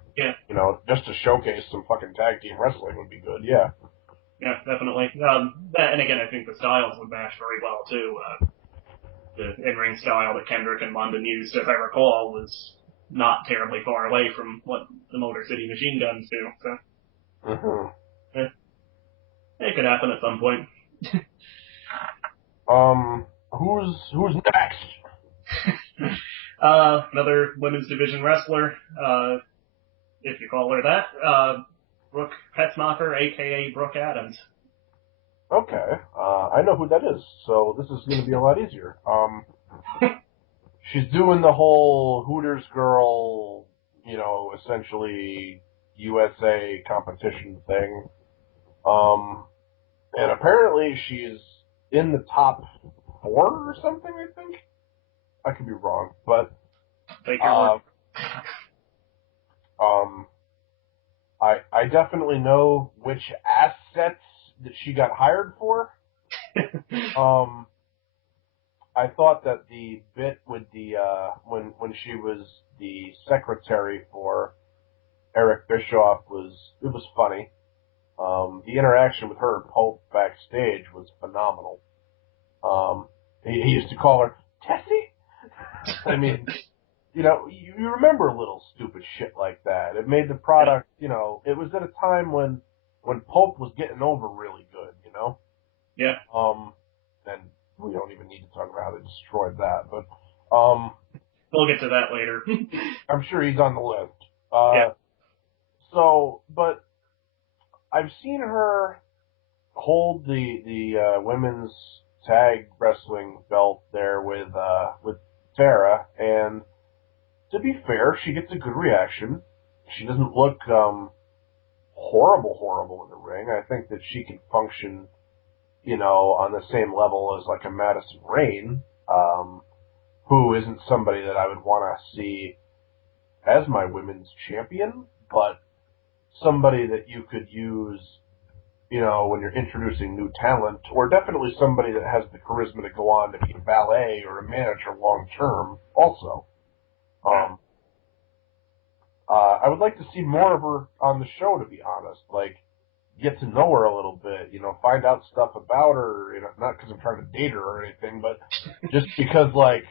just to showcase some fucking tag team wrestling would be good. Yeah. Yeah, definitely. And again, I think the styles would match very well too. the in-ring style that Kendrick and London used, as I recall, was not terribly far away from what the Motor City Machine Guns do. So, it could happen at some point. Who's next? Another women's division wrestler, if you call her that, Brooke Petzmacher, aka Brooke Adams. Okay, I know who that is, so this is going to be a lot easier. She's doing the whole Hooters girl, essentially USA competition thing. And apparently she's in the top 4 or something, I think. I could be wrong, but I definitely know which assets that she got hired for. I thought that the bit with the when she was the secretary for Eric Bischoff was funny. The interaction with her and Pope backstage was phenomenal. He used to call her Tessie. I mean, you remember little stupid shit like that. It made the product, it was at a time when Pope was getting over really good, Yeah. And we don't even need to talk about how they destroyed that, but we'll get to that later. I'm sure he's on the list. Yeah. So, but I've seen her hold the women's tag wrestling belt there with Tara, and to be fair, she gets a good reaction. She doesn't look horrible in the ring. I think that she can function, on the same level as like a Madison Rayne, who isn't somebody that I would want to see as my women's champion, but somebody that you could use, when you're introducing new talent, or definitely somebody that has the charisma to go on to be a valet or a manager long term also. I would like to see more of her on the show, to be honest. Like, get to know her a little bit, find out stuff about her, not because I'm trying to date her or anything, but just because, like,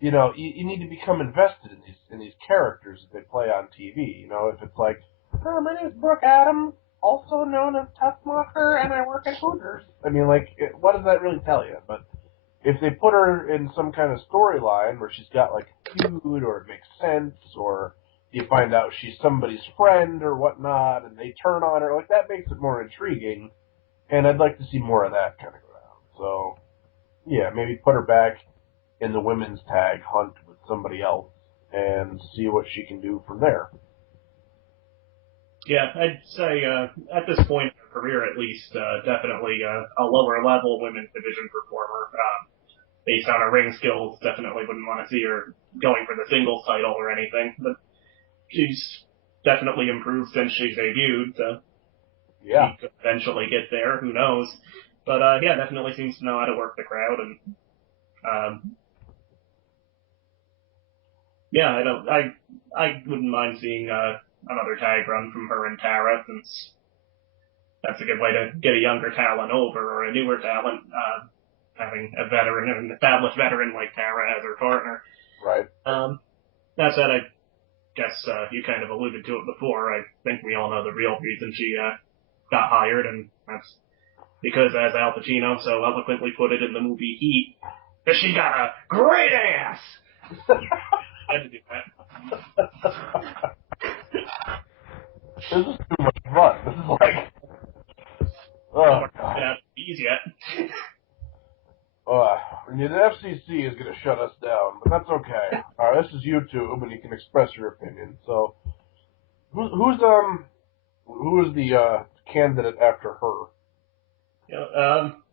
you need to become invested in these characters that they play on TV. If it's like, my name is Brooke Adams, also known as Tessmacher, and I work at Hooters. I mean, like, what does that really tell you? But if they put her in some kind of storyline where she's got, like, a feud, or it makes sense, or you find out she's somebody's friend or whatnot, and they turn on her, like, that makes it more intriguing, and I'd like to see more of that kind of go down. So, yeah, maybe put her back in the women's tag hunt with somebody else, and see what she can do from there. Yeah, I'd say at this point in her career, at least, definitely a lower level women's division performer. Based on her ring skills, definitely wouldn't want to see her going for the singles title or anything. But she's definitely improved since she debuted, so yeah, she could eventually get there. Who knows? But yeah, definitely seems to know how to work the crowd, and yeah, I wouldn't mind seeing another tag run from her and Tara, since that's a good way to get a younger talent over, or a newer talent, having a veteran, an established veteran like Tara as her partner. Right. That said, I guess you kind of alluded to it before. I think we all know the real reason she got hired, and that's because, as Al Pacino so eloquently put it in the movie Heat, that she got a great ass! I had to do that. This is too much fun. This is like... Oh, God. Not easy yet. The FCC is going to shut us down, but that's okay. This is YouTube, and you can express your opinion. So, who is the candidate after her?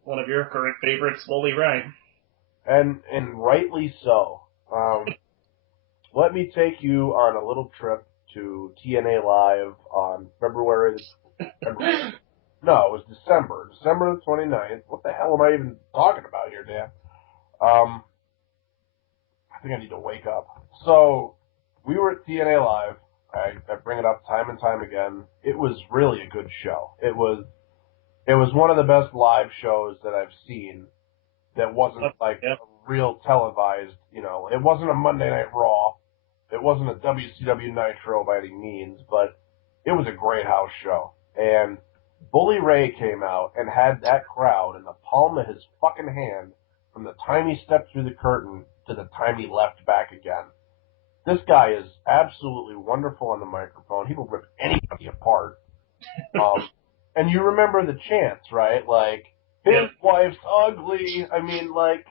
One of your current favorites, Bully Ray. And rightly so. Let me take you on a little trip to TNA Live on February. No, it was December the 29th. What the hell am I even talking about here, Dan? I think I need to wake up. So, we were at TNA Live. I bring it up time and time again. It was really a good show. It was one of the best live shows that I've seen that wasn't like a real televised, it wasn't a Monday Night Raw. It wasn't a WCW Nitro by any means, but it was a great house show. And Bully Ray came out and had that crowd in the palm of his fucking hand from the time he stepped through the curtain to the time he left back again. This guy is absolutely wonderful on the microphone. He will rip anybody apart. And you remember the chants, right? Like, his wife's ugly. I mean, like,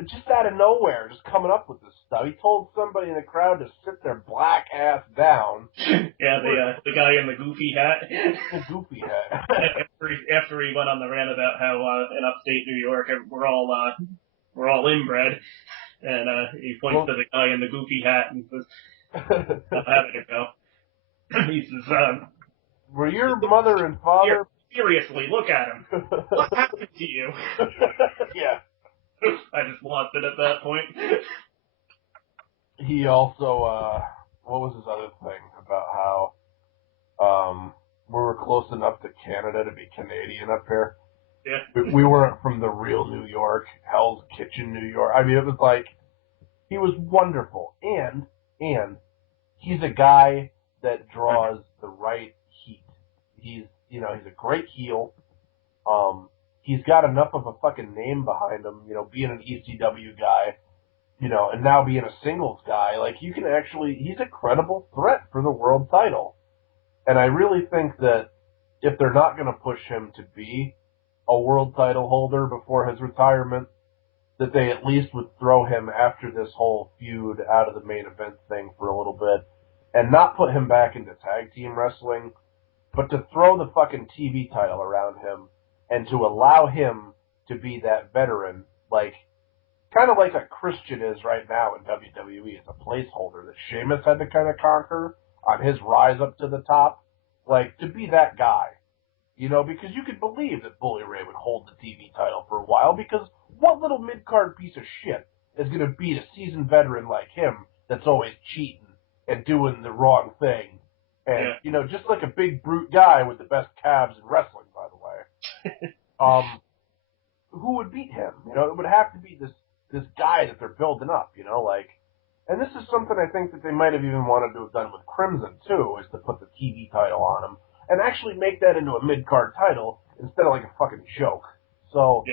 just out of nowhere, just coming up with this stuff. He told somebody in the crowd to sit their black ass down. Yeah, the guy in the goofy hat. The goofy hat. after he went on the rant about how in upstate New York we're all inbred, and he points to the guy in the goofy hat and says, "How did it go?" He says, "Were your mother and father?" Seriously, look at him. What happened to you? Yeah. I just lost it at that point. He also, what was his other thing about how we were close enough to Canada to be Canadian up here? Yeah. We weren't from the real New York, Hell's Kitchen, New York. I mean, it was like, he was wonderful. And he's a guy that draws the right heat. He's a great heel. He's got enough of a fucking name behind him, being an ECW guy, and now being a singles guy. Like, he's a credible threat for the world title. And I really think that if they're not going to push him to be a world title holder before his retirement, that they at least would throw him after this whole feud out of the main event thing for a little bit, and not put him back into tag team wrestling, but to throw the fucking TV title around him, and to allow him to be that veteran, like, kind of like a Christian is right now in WWE as a placeholder that Sheamus had to kind of conquer on his rise up to the top. Like, to be that guy, because you could believe that Bully Ray would hold the TV title for a while, because what little mid-card piece of shit is going to beat a seasoned veteran like him that's always cheating and doing the wrong thing? And, just like a big brute guy with the best calves in wrestling, by the way. Who would beat him? It would have to be this guy that they're building up, and this is something I think that they might have even wanted to have done with Crimson, too, is to put the TV title on him, and actually make that into a mid-card title instead of like a fucking joke. So,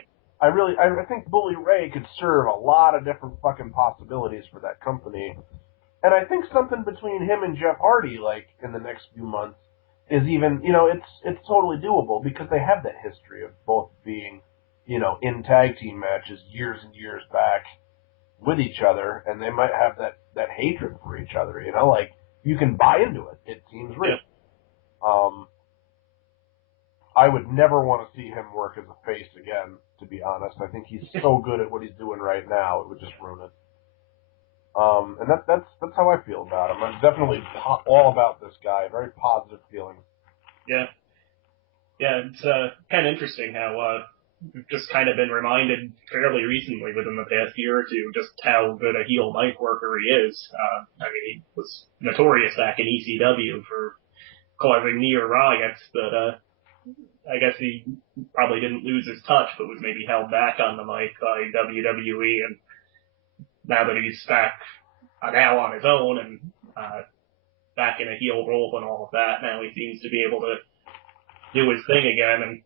I think Bully Ray could serve a lot of different fucking possibilities for that company. And I think something between him and Jeff Hardy, like, in the next few months, is even, it's totally doable, because they have that history of both being, in tag team matches years and years back with each other, and they might have that hatred for each other, like, you can buy into it. It seems real. I would never want to see him work as a face again, to be honest. I think he's so good at what he's doing right now, it would just ruin it. And that's how I feel about him. I'm definitely all about this guy. Very positive feelings. Yeah. Yeah, it's kind of interesting how we've just kind of been reminded fairly recently within the past year or two just how good a heel mic worker he is. I mean, he was notorious back in ECW for causing near riots, but I guess he probably didn't lose his touch, but was maybe held back on the mic by WWE, and now that he's back now on his own and back in a heel role and all of that, now he seems to be able to do his thing again, and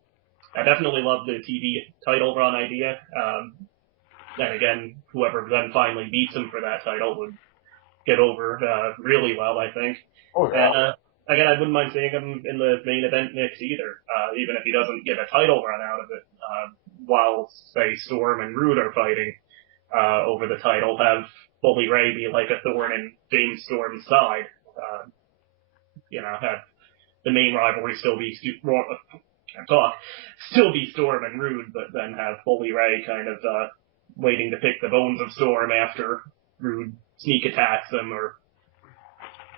I definitely love the TV title run idea. Then again, whoever then finally beats him for that title would get over really well, I think. Oh, yeah. And again, I wouldn't mind seeing him in the main event mix either, even if he doesn't get a title run out of it, while, say, Storm and Rude are fighting over the title, have Bully Ray be like a thorn in James Storm's side. Have the main rivalry still be Storm and Rude, but then have Bully Ray kind of waiting to pick the bones of Storm after Rude sneak attacks him, or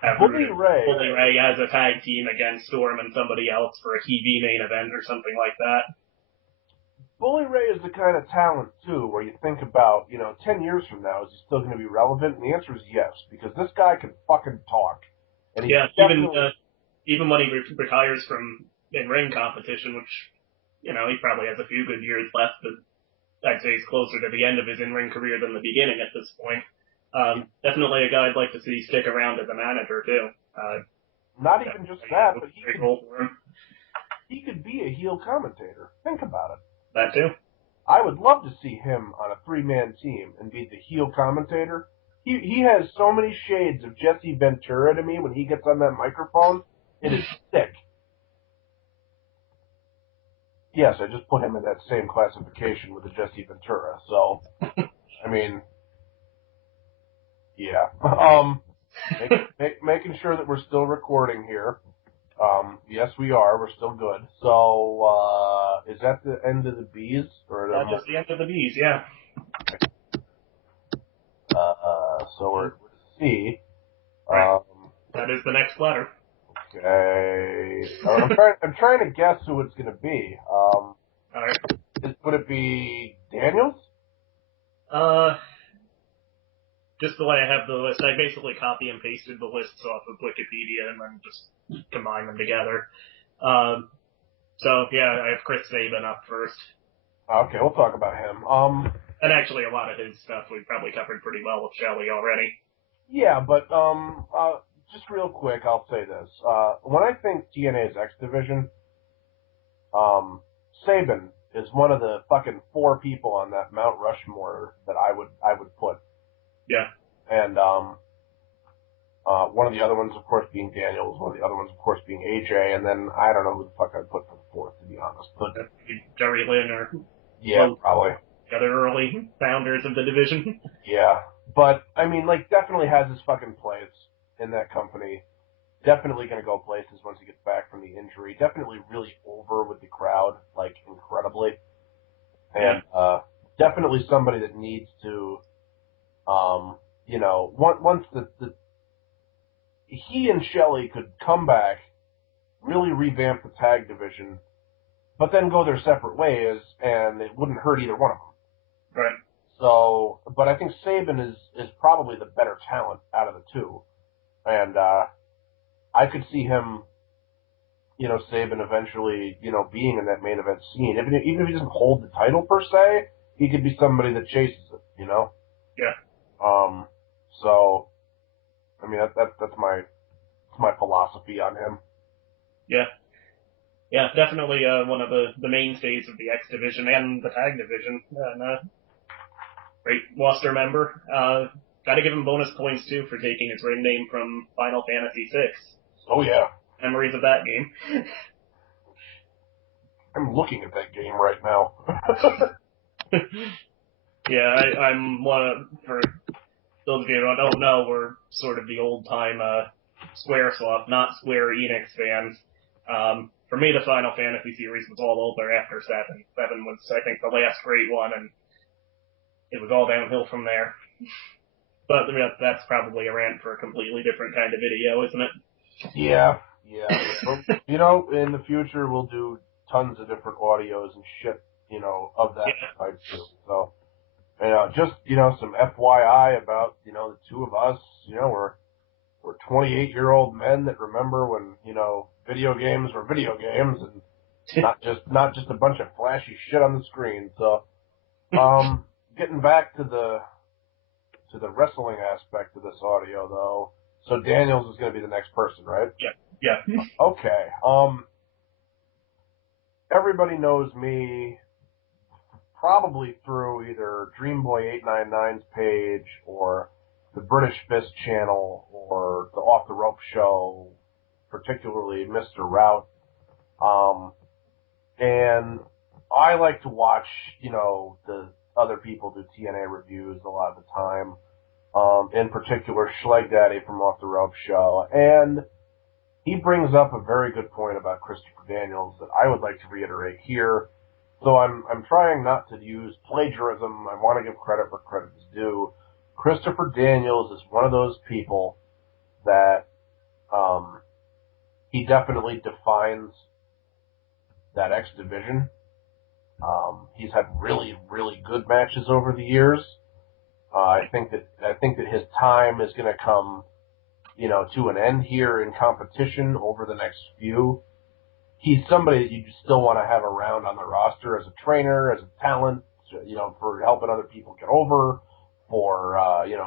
have Bully Ray as a tag team against Storm and somebody else for a TV main event or something like that. Bully Ray is the kind of talent, too, where you think about, 10 years from now, is he still going to be relevant? And the answer is yes, because this guy can fucking talk. And even when he retires from in-ring competition, which, he probably has a few good years left, but I'd say he's closer to the end of his in-ring career than the beginning at this point. Definitely a guy I'd like to see stick around as a manager too. Not even just that, but he could be a heel commentator. Think about it. That too. I would love to see him on a 3-man team and be the heel commentator. He has so many shades of Jesse Ventura to me when he gets on that microphone. It is sick. Yes, I just put him in that same classification with the Jesse Ventura. So, I mean, yeah. Making sure that we're still recording here. Yes, we are. We're still good. So, is that the end of the bees? That's just the end of the bees, yeah. So we're C. Right. That is the next letter. Okay. I'm trying to guess who it's going to be. All right. Would it be Daniels? Just the way I have the list, I basically copy and pasted the lists off of Wikipedia and then just combine them together. So yeah, I have Chris Sabin up first. Okay, we'll talk about him. And actually, a lot of his stuff we've probably covered pretty well with Shelley already. Yeah, but just real quick, I'll say this: when I think TNA's X Division, Sabin is one of the fucking 4 people on that Mount Rushmore that I would put. Yeah. And one of the other ones, of course, being Daniels. One of the other ones, of course, being AJ. And then I don't know who the fuck I'd put for the 4th, to be honest. But Jerry Lynn or probably the other early founders of the division. Yeah, but I mean, like, definitely has his fucking place in that company. Definitely going to go places once he gets back from the injury. Definitely really over with the crowd, like, incredibly. And definitely somebody that needs to, once he and Shelley could come back, really revamp the tag division, but then go their separate ways, and it wouldn't hurt either one of them. Right. So, but I think Sabin is probably the better talent out of the two. And I could see him, Sabin eventually, being in that main event scene. Even if he doesn't hold the title per se, he could be somebody that chases it, Yeah. So, I mean, that's my philosophy on him. Yeah. Yeah, definitely one of the mainstays of the X division and the tag division. And great roster member. Got to give him bonus points too for taking his ring name from Final Fantasy VI. Oh yeah. Memories of that game. I'm looking at that game right now. Yeah, I'm for those of you who don't know, we're sort of the old-time Squaresoft, not Square Enix fans. For me, the Final Fantasy series was all over after 7. 7 was, I think, the last great one, and it was all downhill from there. But that's probably a rant for a completely different kind of video, isn't it? Yeah. In the future, we'll do tons of different audios and shit, of that type too. So, just, some FYI about, the two of us, we're 28-year-old men that remember when, video games were video games and not just a bunch of flashy shit on the screen. So, getting back to the wrestling aspect of this audio though. So Daniels is going to be the next person, right? Yeah. Okay. Everybody knows me probably through either Dreamboy899's page or the British Fist channel or the Off the Rope show, particularly Mr. Rout. And I like to watch, the other people do TNA reviews a lot of the time. In particular, Schleg Daddy from Off the Rope show. And he brings up a very good point about Christopher Daniels that I would like to reiterate here. So I'm trying not to use plagiarism. I want to give credit where credit is due. Christopher Daniels is one of those people that he definitely defines that X division. He's had really, really good matches over the years. I think that his time is going to come, to an end here in competition over the next few. He's somebody that you still want to have around on the roster as a trainer, as a talent, for helping other people get over, for,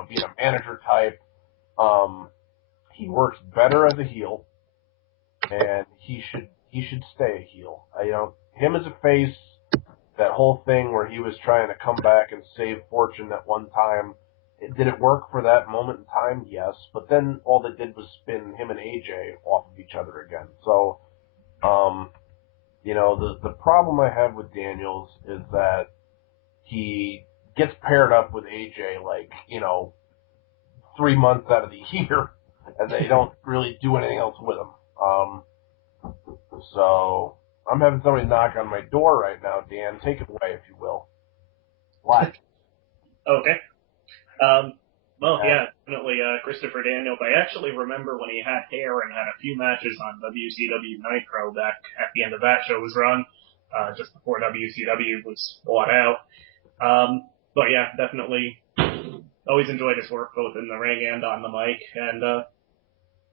being a manager type. He works better as a heel, and he should stay a heel. Him as a face, that whole thing where he was trying to come back and save Fortune at one time, did it work for that moment in time? Yes, but then all they did was spin him and AJ off of each other again. So, the problem I have with Daniels is that he gets paired up with AJ 3 months out of the year, and they don't really do anything else with him. So I'm having somebody knock on my door right now. Dan, take it away if you will. What? Okay. Definitely Christopher Daniels. I actually remember when he had hair and had a few matches on WCW Nitro back at the end of that show's run, just before WCW was bought out. But yeah, definitely always enjoyed his work both in the ring and on the mic. And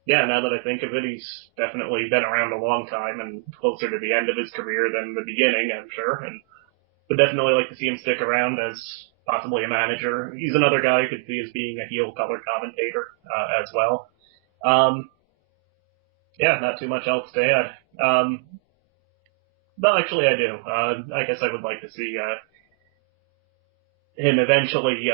now that I think of it, he's definitely been around a long time and closer to the end of his career than the beginning, I'm sure. And would definitely like to see him stick around as possibly a manager. He's another guy who could see as being a heel color commentator as well. Not too much else to add. But actually I do. I guess I would like to see him eventually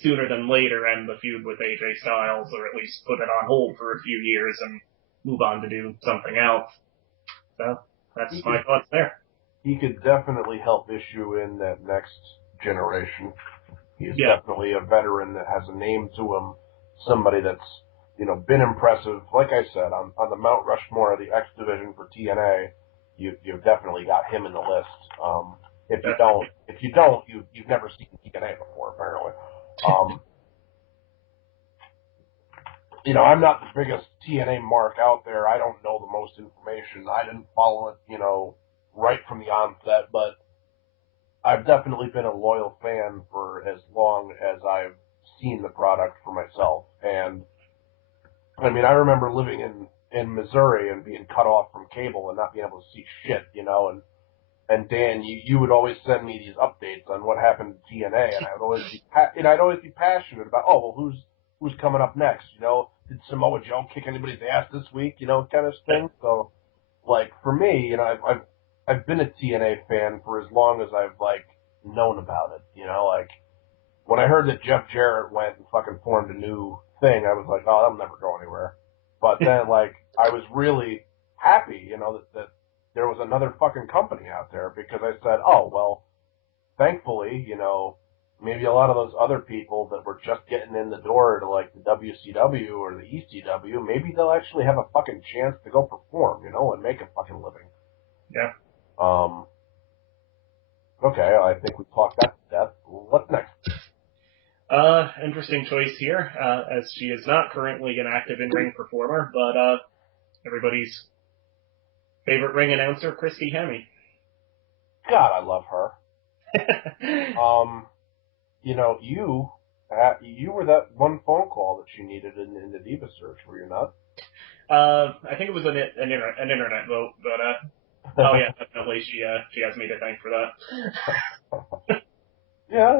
sooner than later end the feud with AJ Styles, or at least put it on hold for a few years and move on to do something else. So that's my thoughts there. He could definitely help issue in that next generation. He's definitely a veteran that has a name to him, somebody that's, been impressive. Like I said, on the Mount Rushmore of the X Division for TNA, you've definitely got him in the list. If you don't, you've never seen TNA before, apparently. I'm not the biggest TNA mark out there. I don't know the most information. I didn't follow it, right from the onset, but I've definitely been a loyal fan for as long as I've seen the product for myself. And, I remember living in Missouri and being cut off from cable and not being able to see shit, and Dan, you would always send me these updates on what happened to TNA, and I'd always be passionate about, who's coming up next, did Samoa Joe kick anybody's ass this week, kind of thing. So, for me, I've been a TNA fan for as long as I've known about it, when I heard that Jeff Jarrett went and fucking formed a new thing, I was like, oh, that'll never go anywhere. But then I was really happy, that there was another fucking company out there, because I said, oh, well, thankfully, maybe a lot of those other people that were just getting in the door to the WCW or the ECW, maybe they'll actually have a fucking chance to go perform, and make a fucking living. Yeah. Okay, I think we talked that to death. What's next? Interesting choice here, as she is not currently an active in-ring performer, but everybody's favorite ring announcer, Christy Hemme. God, I love her. You were that one phone call that she needed in the Diva search, were you not? I think it was an internet vote, but oh yeah, definitely she has me to thank for that. Yeah,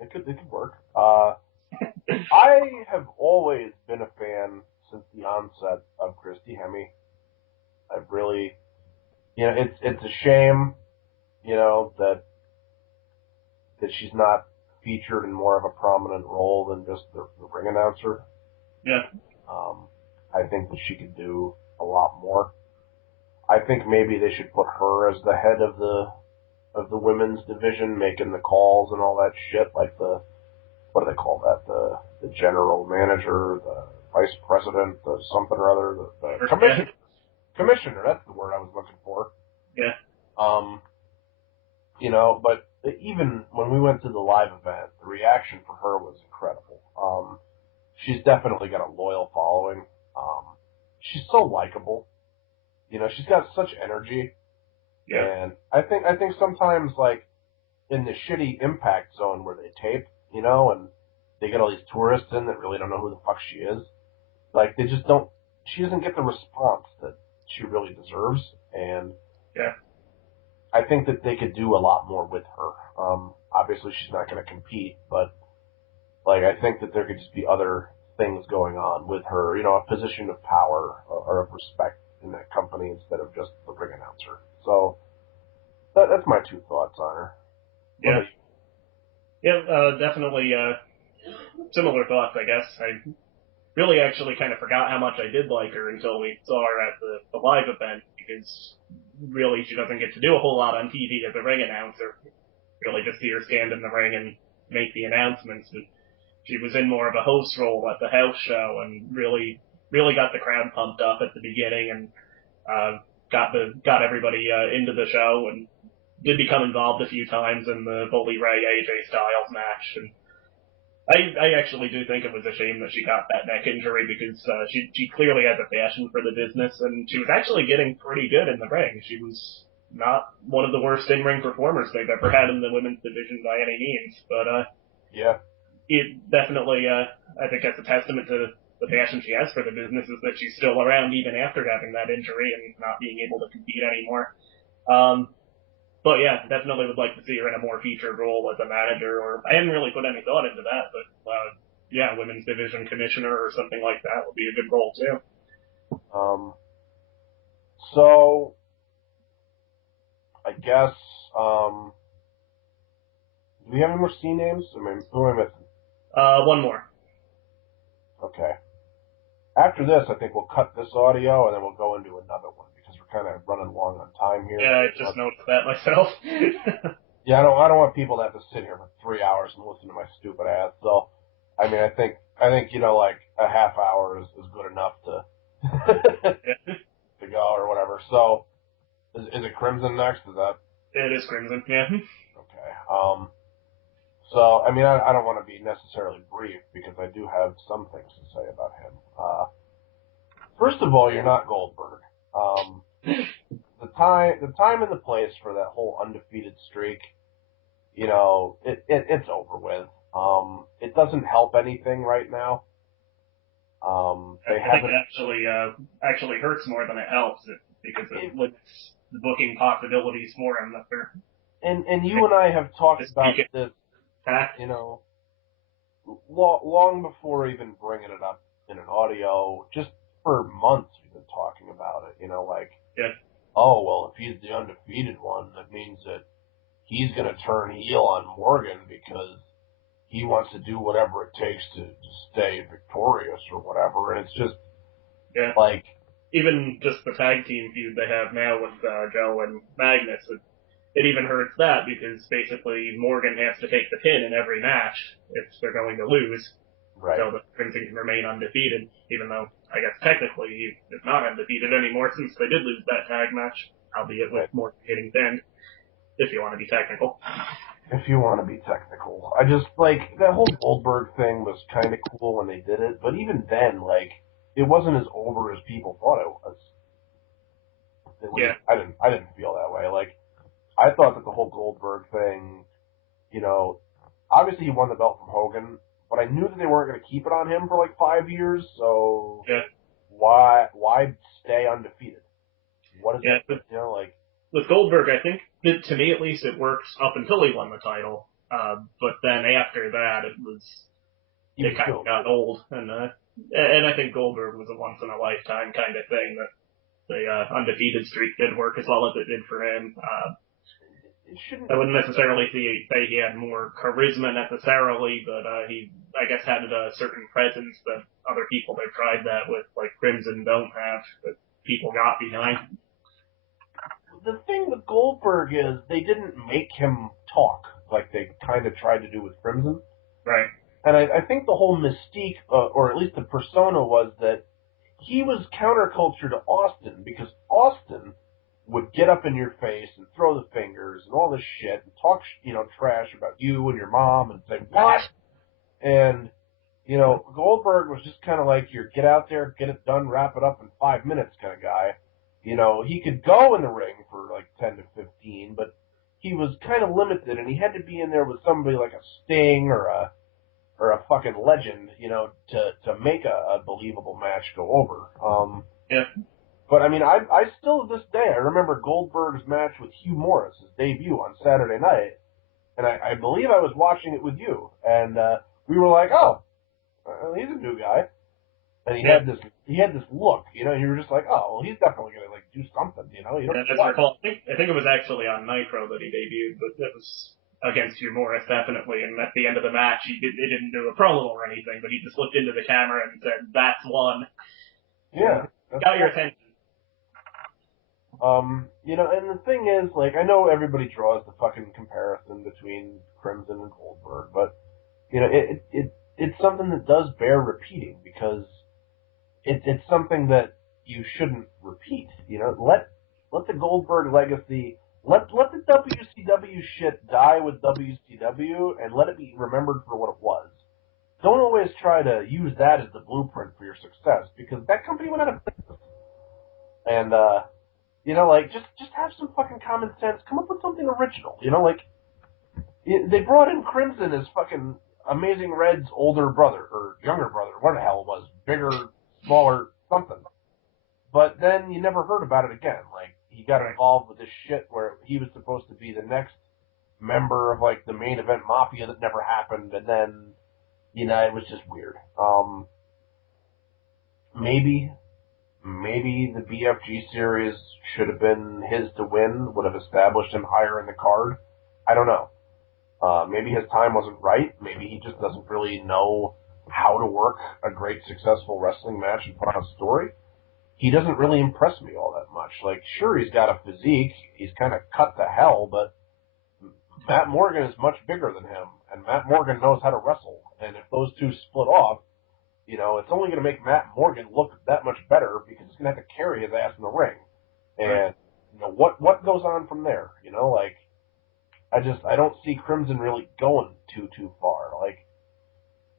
it could work. I have always been a fan since the onset of Christy Hemme. I've really, it's a shame, that she's not featured in more of a prominent role than just the ring announcer. Yeah. I think that she could do a lot more. I think maybe they should put her as the head of the women's division, making the calls and all that shit, what do they call that? The general manager, the vice president, the something or other, the commissioner. Commissioner, that's the word I was looking for. Yeah. But even when we went to the live event, the reaction for her was incredible. She's definitely got a loyal following. She's so likable. She's got such energy. Yeah. And I think sometimes, in the shitty Impact Zone where they tape, and they get all these tourists in that really don't know who the fuck she is, they just don't, she doesn't get the response that she really deserves, and yeah, I think that they could do a lot more with her. obviously she's not going to compete, but like I think that there could just be other things going on with her, a position of power or of respect in that company instead of just the ring announcer. So that's my 2 thoughts on her. Yeah. Yeah, definitely similar thoughts, I guess. I really actually kind of forgot how much I did like her until we saw her at the live event, because really she doesn't get to do a whole lot on TV as a ring announcer. Really just see her stand in the ring and make the announcements. But she was in more of a host role at the house show and really got the crowd pumped up at the beginning and got everybody into the show, and did become involved a few times in the Bully Ray AJ Styles match. And I actually do think it was a shame that she got that neck injury, because she clearly has a passion for the business, and she was actually getting pretty good in the ring. She was not one of the worst in-ring performers they've ever had in the women's division by any means, but yeah, it definitely I think that's a testament to the passion she has for the business, is that she's still around even after having that injury and not being able to compete anymore. But yeah, definitely would like to see her in a more featured role as a manager, or I hadn't really put any thought into that, but yeah, women's division commissioner or something like that would be a good role too. So I guess do we have any more C names? I mean, who am I missing? One more. Okay. After this, I think we'll cut this audio and then we'll go into another one, because we're kind of running long on time here. Yeah, I just noticed that myself. Yeah, I don't want people to have to sit here for 3 hours and listen to my stupid ass. So, I mean, I think like a half hour is good enough to to go or whatever. So, is it Crimson next? Is that? It is Crimson, yeah. Okay. So, I mean, I don't want to be necessarily brief, because I do have some things to say about him. First of all, you're not Goldberg. The time and the place for that whole undefeated streak, it's over with. It doesn't help anything right now. I think it actually hurts more than it helps, because it limits the booking possibilities for him. And you and I have talked about this, long before even bringing it up in an audio. Just for months we've been talking about it. Yeah. Oh, well, if he's the undefeated one, that means that he's going to turn heel on Morgan because he wants to do whatever it takes to stay victorious or whatever. And it's just, like... Even just the tag team feud they have now with Joe and Magnus, it even hurts that, because basically Morgan has to take the pin in every match if they're going to lose. Right. So that Crimson can remain undefeated, even though I guess technically he is not undefeated anymore, since they did lose that tag match, albeit with Morgan getting pinned, if you want to be technical. If you want to be technical. I just, that whole Goldberg thing was kind of cool when they did it, but even then, it wasn't as over as people thought it was. I didn't feel that way. I thought that the whole Goldberg thing, obviously he won the belt from Hogan, but I knew that they weren't going to keep it on him for 5 years, so why stay undefeated? What is it? With Goldberg, I think, to me at least, it worked up until he won the title. But then after that, it kind of got old. And I think Goldberg was a once-in-a-lifetime kind of thing, that the undefeated streak did work as well as it did for him. I wouldn't necessarily say he had more charisma necessarily, but he, I guess, had a certain presence that other people they've tried that with, like Crimson, don't have, that people got behind. The thing with Goldberg is they didn't make him talk like they kind of tried to do with Crimson. Right. And I think the whole mystique, or at least the persona, was that he was counterculture to Austin, because Austin would get up in your face and throw the fingers and all this shit and talk, trash about you and your mom and say, what? And, Goldberg was just kind of like your get out there, get it done, wrap it up in 5 minutes kind of guy. He could go in the ring for 10 to 15, but he was kind of limited, and he had to be in there with somebody like a Sting or a fucking legend, to make a believable match go over. Yeah. But I mean, I still to this day I remember Goldberg's match with Hugh Morris, his debut on Saturday night, and I believe I was watching it with you, and we were like, oh, he's a new guy, and he had this look, you know, and you were just like, oh, well, he's definitely gonna like do something, you know. You don't As I recall, I think it was actually on Nitro that he debuted, but it was against Morris definitely. And at the end of the match, he didn't do a promo or anything, but he just looked into the camera and said, "That's one." Yeah, got your attention. You know, and the thing is, like, I know everybody draws the fucking comparison between Crimson and Goldberg, but you know, it's something that does bear repeating because it's something that you shouldn't repeat. You know, let the Goldberg legacy, let the WCW shit die with WCW, and let it be remembered for what it was. Don't always try to use that as the blueprint for your success, because that company went out of business. And you know, like, just have some fucking common sense. Come up with something original. You know, like, they brought in Crimson as fucking Amazing Red's older brother, or younger brother, what the hell it was, bigger, smaller, something. But then you never heard about it again. Like, he got involved with this shit where he was supposed to be the next member of, like, the main event Mafia that never happened, and then, you know, it was just weird. Maybe the BFG series should have been his to win, would have established him higher in the card. I don't know. Maybe his time wasn't right. Maybe he just doesn't really know how to work a great, successful wrestling match and put on a story. He doesn't really impress me all that much. Like, sure, he's got a physique. He's kind of cut to hell, but Matt Morgan is much bigger than him, and Matt Morgan knows how to wrestle. And if those two split off, you know, it's only going to make Matt Morgan look that much better because he's going to have to carry his ass in the ring. And, you know, what goes on from there? You know, like, I don't see Crimson really going too far. Like,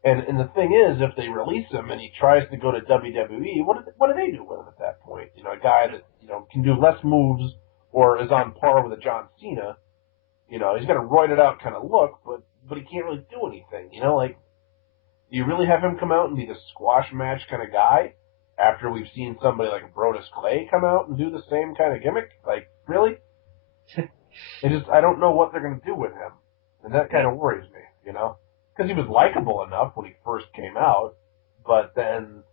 and the thing is, if they release him and he tries to go to WWE, what do they do with him at that point? You know, a guy that, you know, can do less moves or is on par with a John Cena. You know, he's got a roided out kind of look, but he can't really do anything. You know, like, do you really have him come out and be the squash match kind of guy after we've seen somebody like Brodus Clay come out and do the same kind of gimmick? Like, really? I don't know what they're going to do with him. And that kind of worries me, you know? Because he was likable enough when he first came out, but then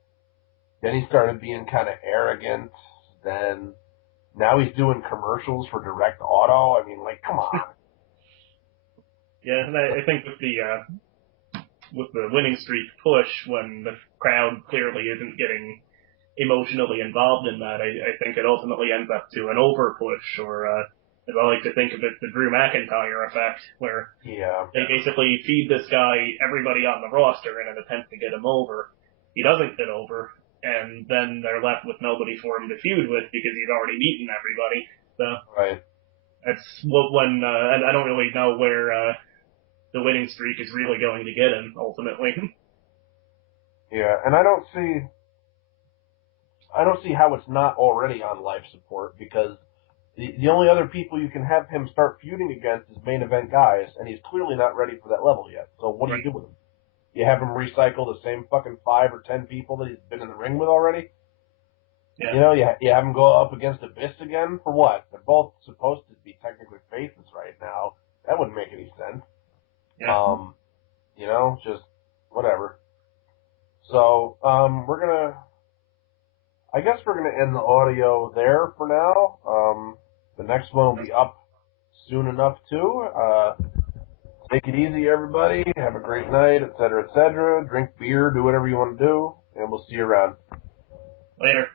he started being kind of arrogant. Then now he's doing commercials for Direct Auto. I mean, like, come on. Yeah, and I think with the winning streak push, when the crowd clearly isn't getting emotionally involved in that, I think it ultimately ends up to an over push, or as I like to think of it, the Drew McIntyre effect, where they basically feed this guy everybody on the roster in an attempt to get him over. He doesn't get over, and then they're left with nobody for him to feud with because he's already beaten everybody. So that's when and I don't really know where the winning streak is really going to get him ultimately. Yeah, and I don't see how it's not already on life support, because the only other people you can have him start feuding against is main event guys, and he's clearly not ready for that level yet. So what do you do with him? You have him recycle the same fucking 5 or 10 people that he's been in the ring with already? Yeah. You know, you have him go up against Abyss again? For what? They're both supposed to be technically faces right now. That wouldn't make any sense. Yeah. You know, just whatever. So, I guess we're gonna end the audio there for now. The next one will be up soon enough too. Take it easy, everybody. Have a great night, etc., etc. Drink beer, do whatever you want to do, and we'll see you around. Later.